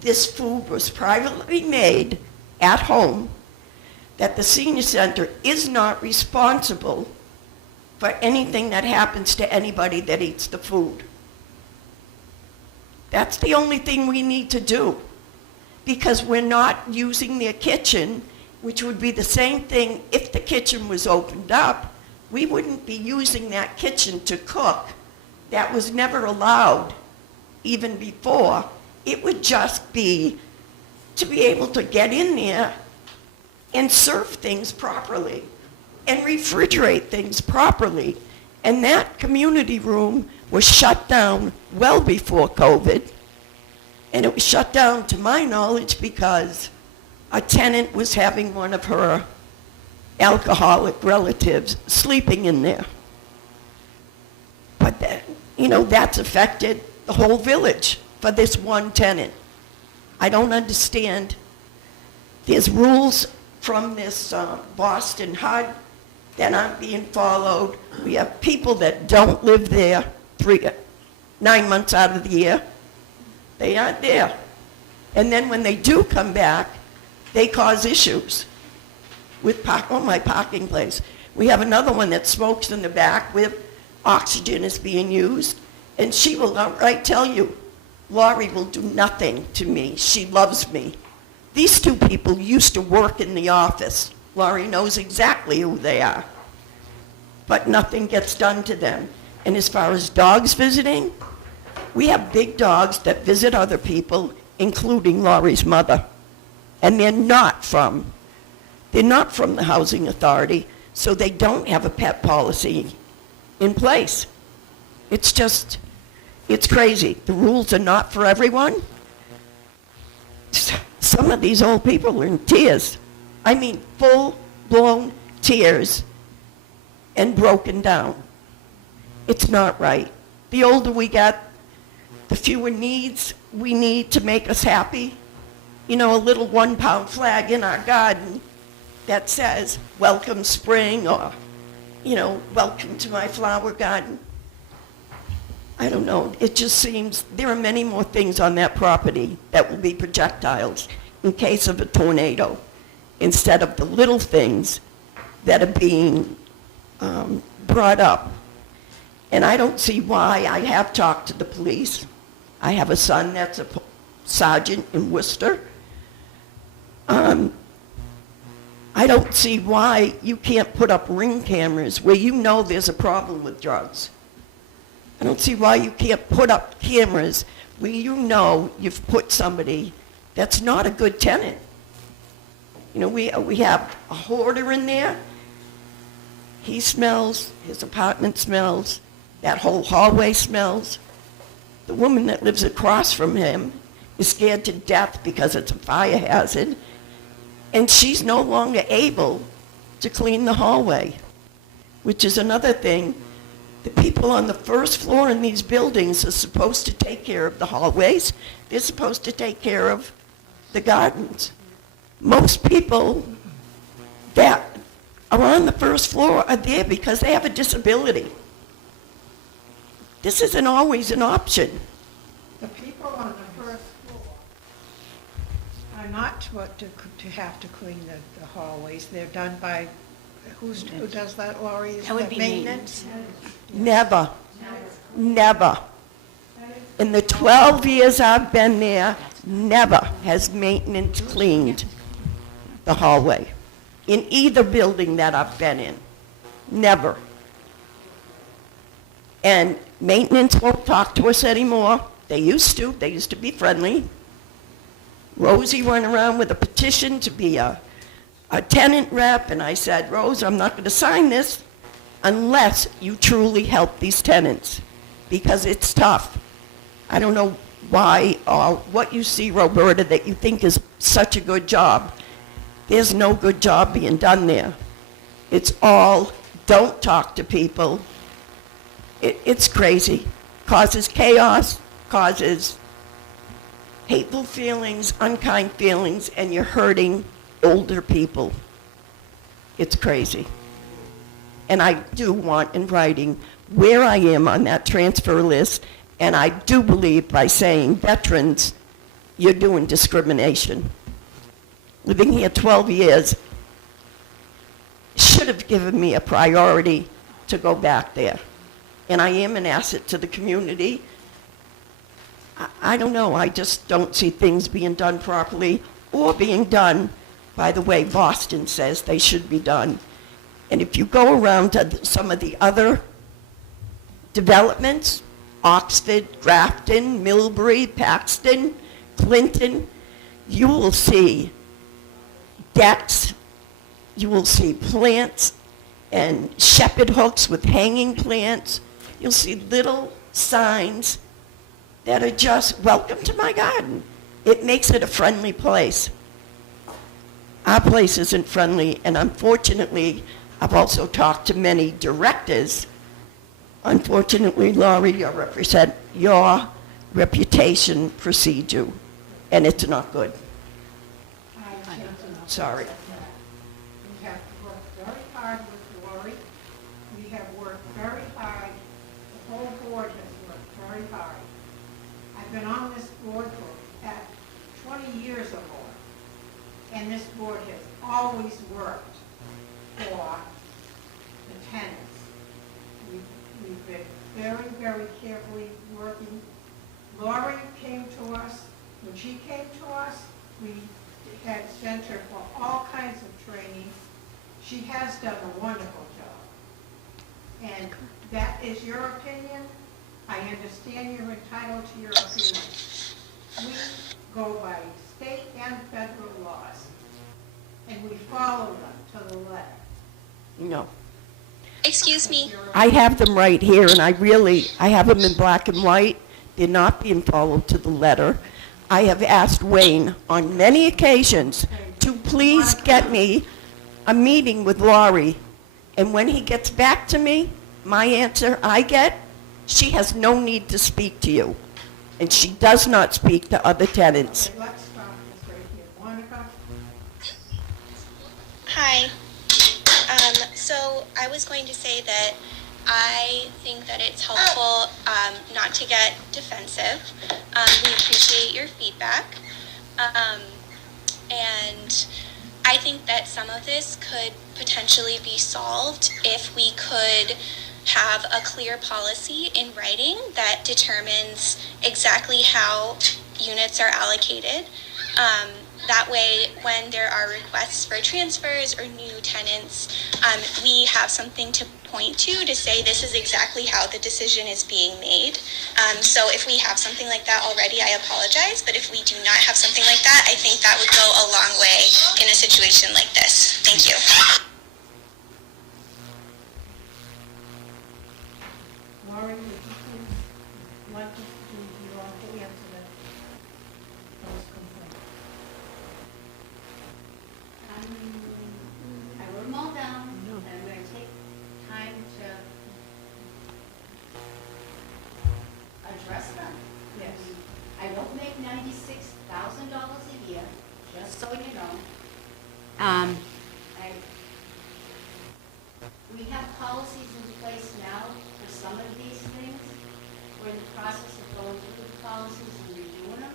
this food was privately made at home, that the senior center is not responsible for anything that happens to anybody that eats the food. That's the only thing we need to do, because we're not using their kitchen, which would be the same thing if the kitchen was opened up. We wouldn't be using that kitchen to cook. That was never allowed, even before. It would just be to be able to get in there and serve things properly and refrigerate things properly. And that community room was shut down well before COVID. And it was shut down, to my knowledge, because a tenant was having one of her alcoholic relatives sleeping in there. But that, that's affected the whole village for this one tenant. I don't understand. There's rules from this Boston HUD that aren't being followed. We have people that don't live there 9 months out of the year. They aren't there. And then when they do come back, they cause issues with my parking place. We have another one that smokes in the back with oxygen is being used, and she will outright tell you, Laurie will do nothing to me. She loves me. These two people used to work in the office. Laurie knows exactly who they are. But nothing gets done to them. And as far as dogs visiting, we have big dogs that visit other people, including Laurie's mother. And they're not from the Housing Authority, so they don't have a pet policy in place. It's crazy. The rules are not for everyone. Some of these old people are in tears. I mean, full-blown tears and broken down. It's not right. The older we get, the fewer needs we need to make us happy. A little 1-pound flag in our garden that says, welcome spring, or, welcome to my flower garden. I don't know. It just seems there are many more things on that property that will be projectiles in case of a tornado, instead of the little things that are being brought up. And I don't see why. I have talked to the police. I have a son that's a sergeant in Worcester. I don't see why you can't put up ring cameras where there's a problem with drugs. I don't see why you can't put up cameras where you've put somebody that's not a good tenant. We have a hoarder in there. He smells, his apartment smells, that whole hallway smells. The woman that lives across from him is scared to death because it's a fire hazard, and she's no longer able to clean the hallway, which is another thing. The people on the first floor in these buildings are supposed to take care of the hallways. They're supposed to take care of the gardens. Most people that are on the first floor are there because they have a disability. This isn't always an option. The people on the first floor are not to have to clean the hallways. They're done by, who does that, Laurie? Is That would that be maintenance? Never. Never. In the 12 years I've been there, never has maintenance cleaned the hallway in either building that I've been in. Never. And maintenance won't talk to us anymore. They used to be friendly. Rosie went around with a petition to be a tenant rep, and I said, Rose, I'm not going to sign this unless you truly help these tenants, because it's tough. I don't know why or what you see, Roberta, that you think is such a good job. There's no good job being done there. It's all, don't talk to people. It's crazy. Causes chaos, causes hateful feelings, unkind feelings, and you're hurting older people. It's crazy. And I do want in writing where I am on that transfer list, and I do believe by saying veterans, you're doing discrimination. Living here 12 years should have given me a priority to go back there. And I am an asset to the community. I don't know, I just don't see things being done properly or being done by the way Boston says they should be done. And if you go around to some of the other developments, Oxford, Grafton, Millbury, Paxton, Clinton, you will see decks, you will see plants and shepherd hooks with hanging plants. You'll see little signs that are just, welcome to my garden. It makes it a friendly place. Our place isn't friendly, and unfortunately, I've also talked to many directors. Unfortunately, Laurie, your reputation precedes you, and it's not good. Sorry. We have worked very hard with Lori. We have worked very hard. The whole board has worked very hard. I've been on this board for 20 years or more, and this board has always worked for the tenants. We've been very, very carefully working. Lori came to us. When she came to us, we had sent her for all kinds of training. She has done a wonderful job. And that is your opinion. I understand you're entitled to your opinion. We go by state and federal laws, and we follow them to the letter. No. Excuse me. I have them right here, and I have them in black and white. They're not being followed to the letter. I have asked Wayne on many occasions to please get me a meeting with Laurie. And when he gets back to me, my answer I get, she has no need to speak to you. And she does not speak to other tenants. Let's stop this right here. Monica? Hi. So I was going to say that I think that it's helpful not to get defensive. We appreciate your feedback. And I think that some of this could potentially be solved if we could have a clear policy in writing that determines exactly how units are allocated. That way, when there are requests for transfers or new tenants, we have something to point to say this is exactly how the decision is being made. So if we have something like that already, I apologize, but if we do not have something like that, I think that would go a long way in a situation like this. Thank you. Lori, would you please like us to do your answer to those complaints? I wrote them all down, and I'm going to take time to address them. Yes. I don't make $96,000 a year, just so you know. We have policies in place now for some of these things. We're in the process of going through the policies and reviewing them.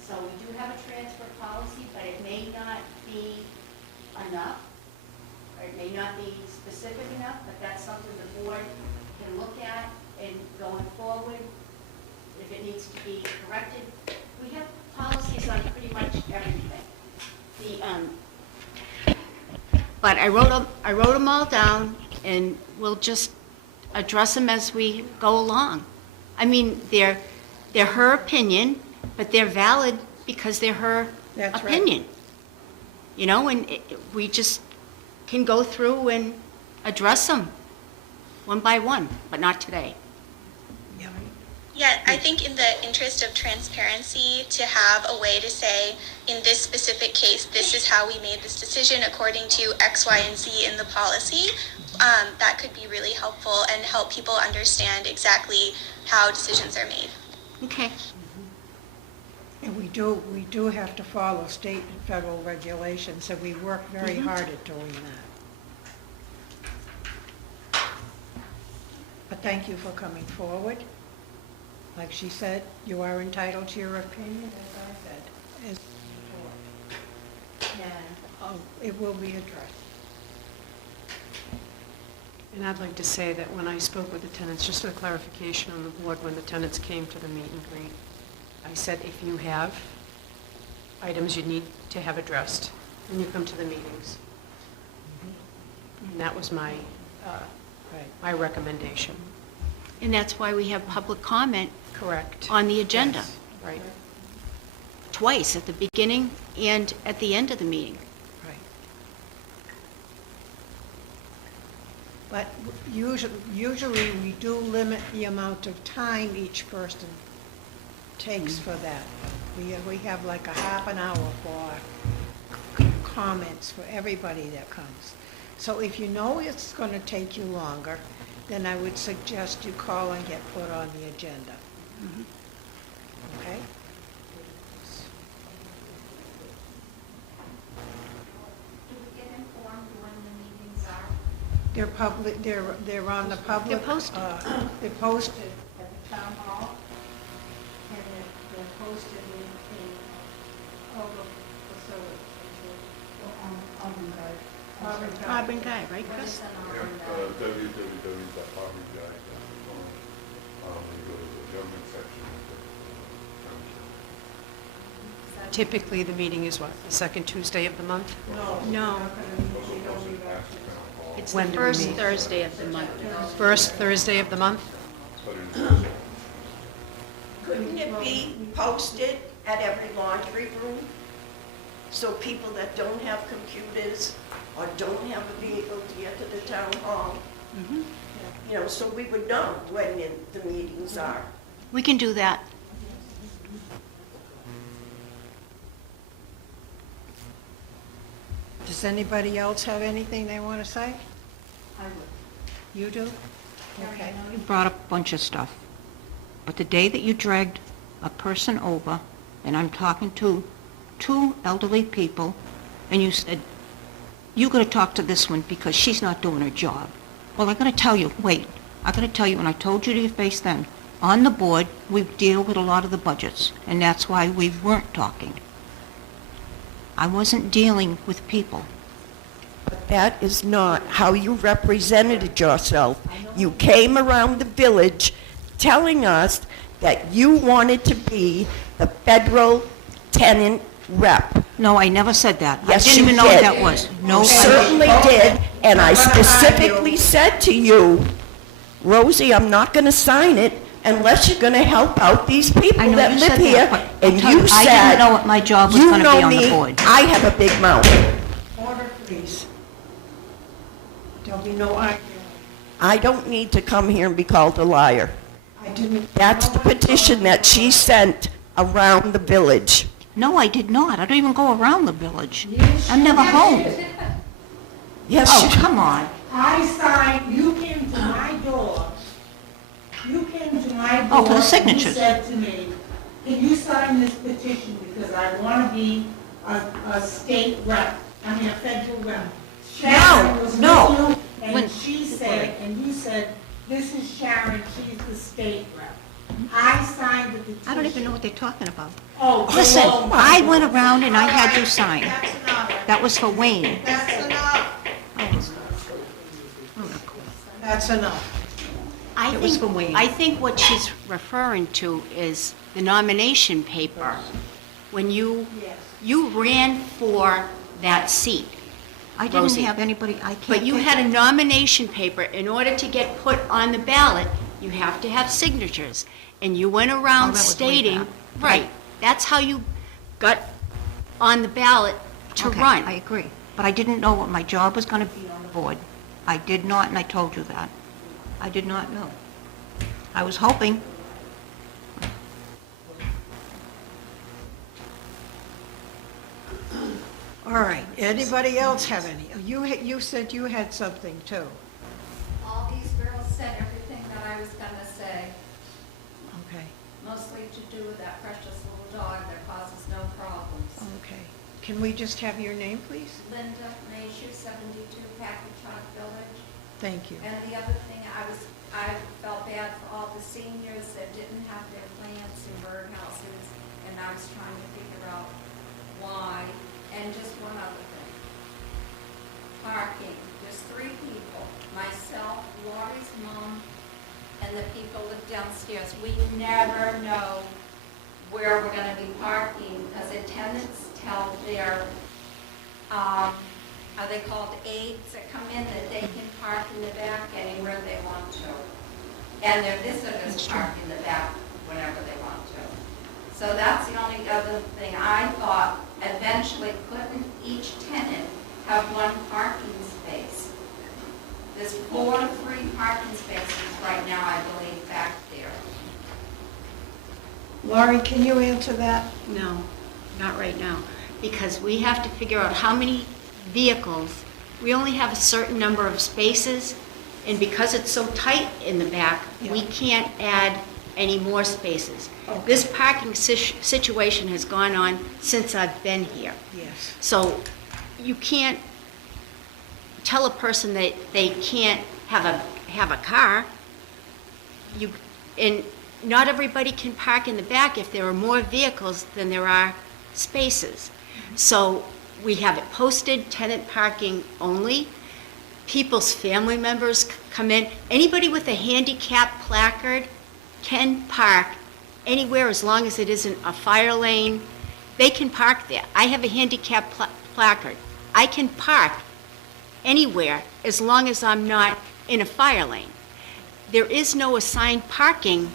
So we do have a transfer policy, but it may not be enough, or it may not be specific enough, but that's something the board can look at and going forward, if it needs to be corrected. We have policies on pretty much everything. But I wrote them all down, and we'll just address them as we go along. I mean, they're her opinion, but they're valid because they're her That's right. opinion. You know, and we just can go through and address them one by one, but not today. Yeah, I think in the interest of transparency, to have a way to say, in this specific case, this is how we made this decision according to X, Y, and Z in the policy, that could be really helpful and help people understand exactly how decisions are made. Okay. And we do have to follow state and federal regulations, so we work very hard at doing that. But thank you for coming forward. Like she said, you are entitled to your opinion, as I said, as before. And it will be addressed. And I'd like to say that when I spoke with the tenants, just for clarification on the board, when the tenants came to the meet and greet, I said, if you have items you need to have addressed, when you come to the meetings. And that was my recommendation. And that's why we have public comment Correct. on the agenda, Yes, right. twice, at the beginning and at the end of the meeting. Right. But usually we do limit the amount of time each person takes for that. We have like a half an hour for comments for everybody that comes. So if you know it's going to take you longer, then I would suggest you call and get put on the agenda. Okay? Do we get informed when the meetings are? They're public, they're on the public. They're posted. They're posted at the town hall, and they're posted in all the facilities. Auburn Guide. Auburn Guide, right, What Chris? is an Yeah, Auburn Guide? www.auburnguide.com. You go to the government section. Is that- Typically, the meeting is what, the second Tuesday of the month? No. No. Also posted past the town hall, It's When the do we first meet? Thursday of the month. First Thursday of the month? but it is Couldn't it be posted at every laundry room? So people that don't have computers or don't have a vehicle to get to the town hall, you know, so we would know when the meetings are. We can do that. Does anybody else have anything they want to say? I would. You do? Okay. You brought up a bunch of stuff. But the day that you dragged a person over, and I'm talking to two elderly people, and you said, you got to talk to this one because she's not doing her job. Well, I got to tell you, wait, I got to tell you, and I told you to your face then, on the board, we deal with a lot of the budgets, and that's why we weren't talking. I wasn't dealing with people. But that is not how you represented yourself. You came around the village telling us that you wanted to be the federal tenant rep. No, I never said that. Yes, I didn't you even know what did. that was. No, You I certainly did, and I specifically said to you, Rosie, I'm not going to sign it unless you're going to help out these people I know that you live said here. that, but I'll And tell you you, I said, didn't know what my job was you going to be know on the me, board. I have a big mouth. Order, please. There'll be no arguing. I don't need to come here and be called a liar. I didn't. That's the petition that she sent around the village. No, I did not. I don't even go around the village. I'm never home. Yes, Oh, you- come on. I signed, you came to my door, you came to my door. Oh, for the and signatures. you said to me, can you sign this petition because I want to be a state rep, I mean a federal rep. Sharon was with no. you, When- and she said, and you said, this is Sharon, she's the state rep. I signed the petition. I don't even know what they're talking about. Oh, Listen, oh, I went around and I had you sign. That's enough, That was for Wayne. that's enough, That's enough. I It was think, for Wayne. I think what she's referring to is the nomination paper. When you ran for that seat. I didn't Rosie. have anybody, I can't. But you think had a of- nomination paper. In order to get put on the ballot, you have to have signatures. And you went Oh, around that was way stating, back. right, that's how you got on the ballot to Okay, run. I agree. But I didn't know what my job was going to be on the board. I did not, and I told you that. I did not know. I was hoping. All right, anybody else have any? You said you had something too. All these girls said everything that I was gonna say, Okay, mostly to do with that precious little dog that causes no problems. okay. Can we just have your name, please? Linda Mayhew, 72 Packagug Village. Thank you. And the other thing, I felt bad for all the seniors that didn't have their plants and birdhouses, and I was trying to figure out why. And just one other thing. Parking, there's 3 people, myself, Lori's mom, and the people live downstairs. We never know where we're gonna be parking, because the tenants tell their, are they called aides that come in, that they can park in the back anywhere they want to. And their visitors park in the back whenever they want to. So that's the only other thing. I thought eventually couldn't each tenant have 1 parking space? There's 4 free parking spaces right now, I believe, back there. Laurie, can you answer that? No, not right now, because we have to figure out how many vehicles, we only have a certain number of spaces, and because it's so tight in the back, we can't add any more spaces. This parking situation has gone on since I've been here. Yes. So you can't tell a person that they can't have a car. And not everybody can park in the back if there are more vehicles than there are spaces. So we have it posted, tenant parking only. People's family members come in. Anybody with a handicap placard can park anywhere as long as it isn't a fire lane. They can park there. I have a handicap placard. I can park anywhere as long as I'm not in a fire lane. There is no assigned parking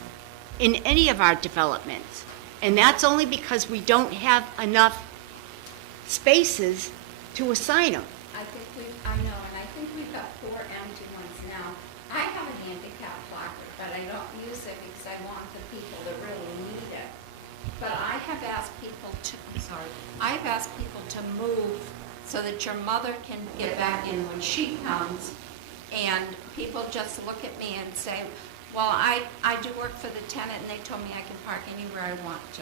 in any of our developments, and that's only because we don't have enough spaces to assign them. I know, and I think we've got 4 empty ones now. I have a handicap placard, but I don't use it because I want the people that really need it. But I have asked people to move so that your mother can get back in when she comes. And people just look at me and say, well, I do work for the tenant, and they told me I can park anywhere I want to.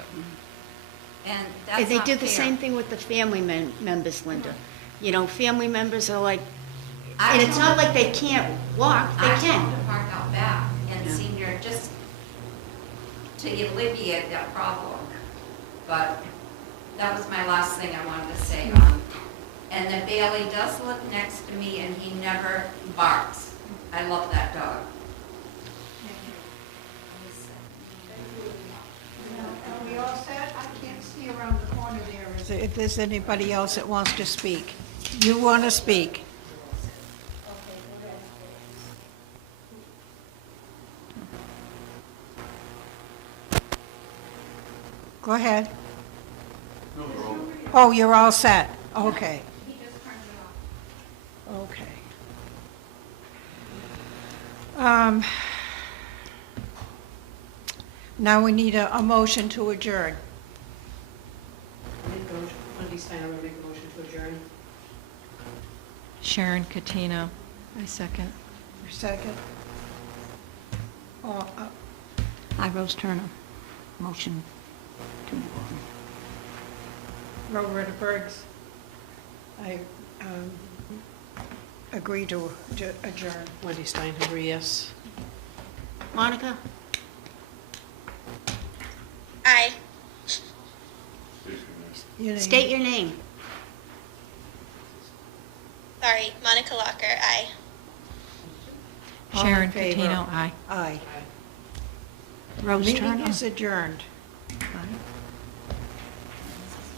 And that's And they not do the fair. same thing with the family members, Linda. You know, family members are like, I and it's told not like they can't walk, they I told can. them to park out back and Yeah. senior, just to alleviate that problem. But that was my last thing I wanted to say on. And the Bailey does live next to me, and he never barks. I love that dog. Are we all set? I can't see around the corner there. If there's anybody else that wants to speak. You want to speak? Go ahead. Oh, you're all set? Okay. He just turned it off. Okay. Now we need a motion to adjourn. Wendy Steiner will make a motion to adjourn. Sharon Catino, I second. For a second. Oh, I, Rose Turner, motion to Roberta Briggs. I agree to adjourn. Wendy Steinhuber, yes. Monica? Aye. Your name? State your name. Sorry, Monica Locker, aye. All in Sharon favor? Catino, aye. Aye. Rose Meeting Turner. is adjourned. Aye.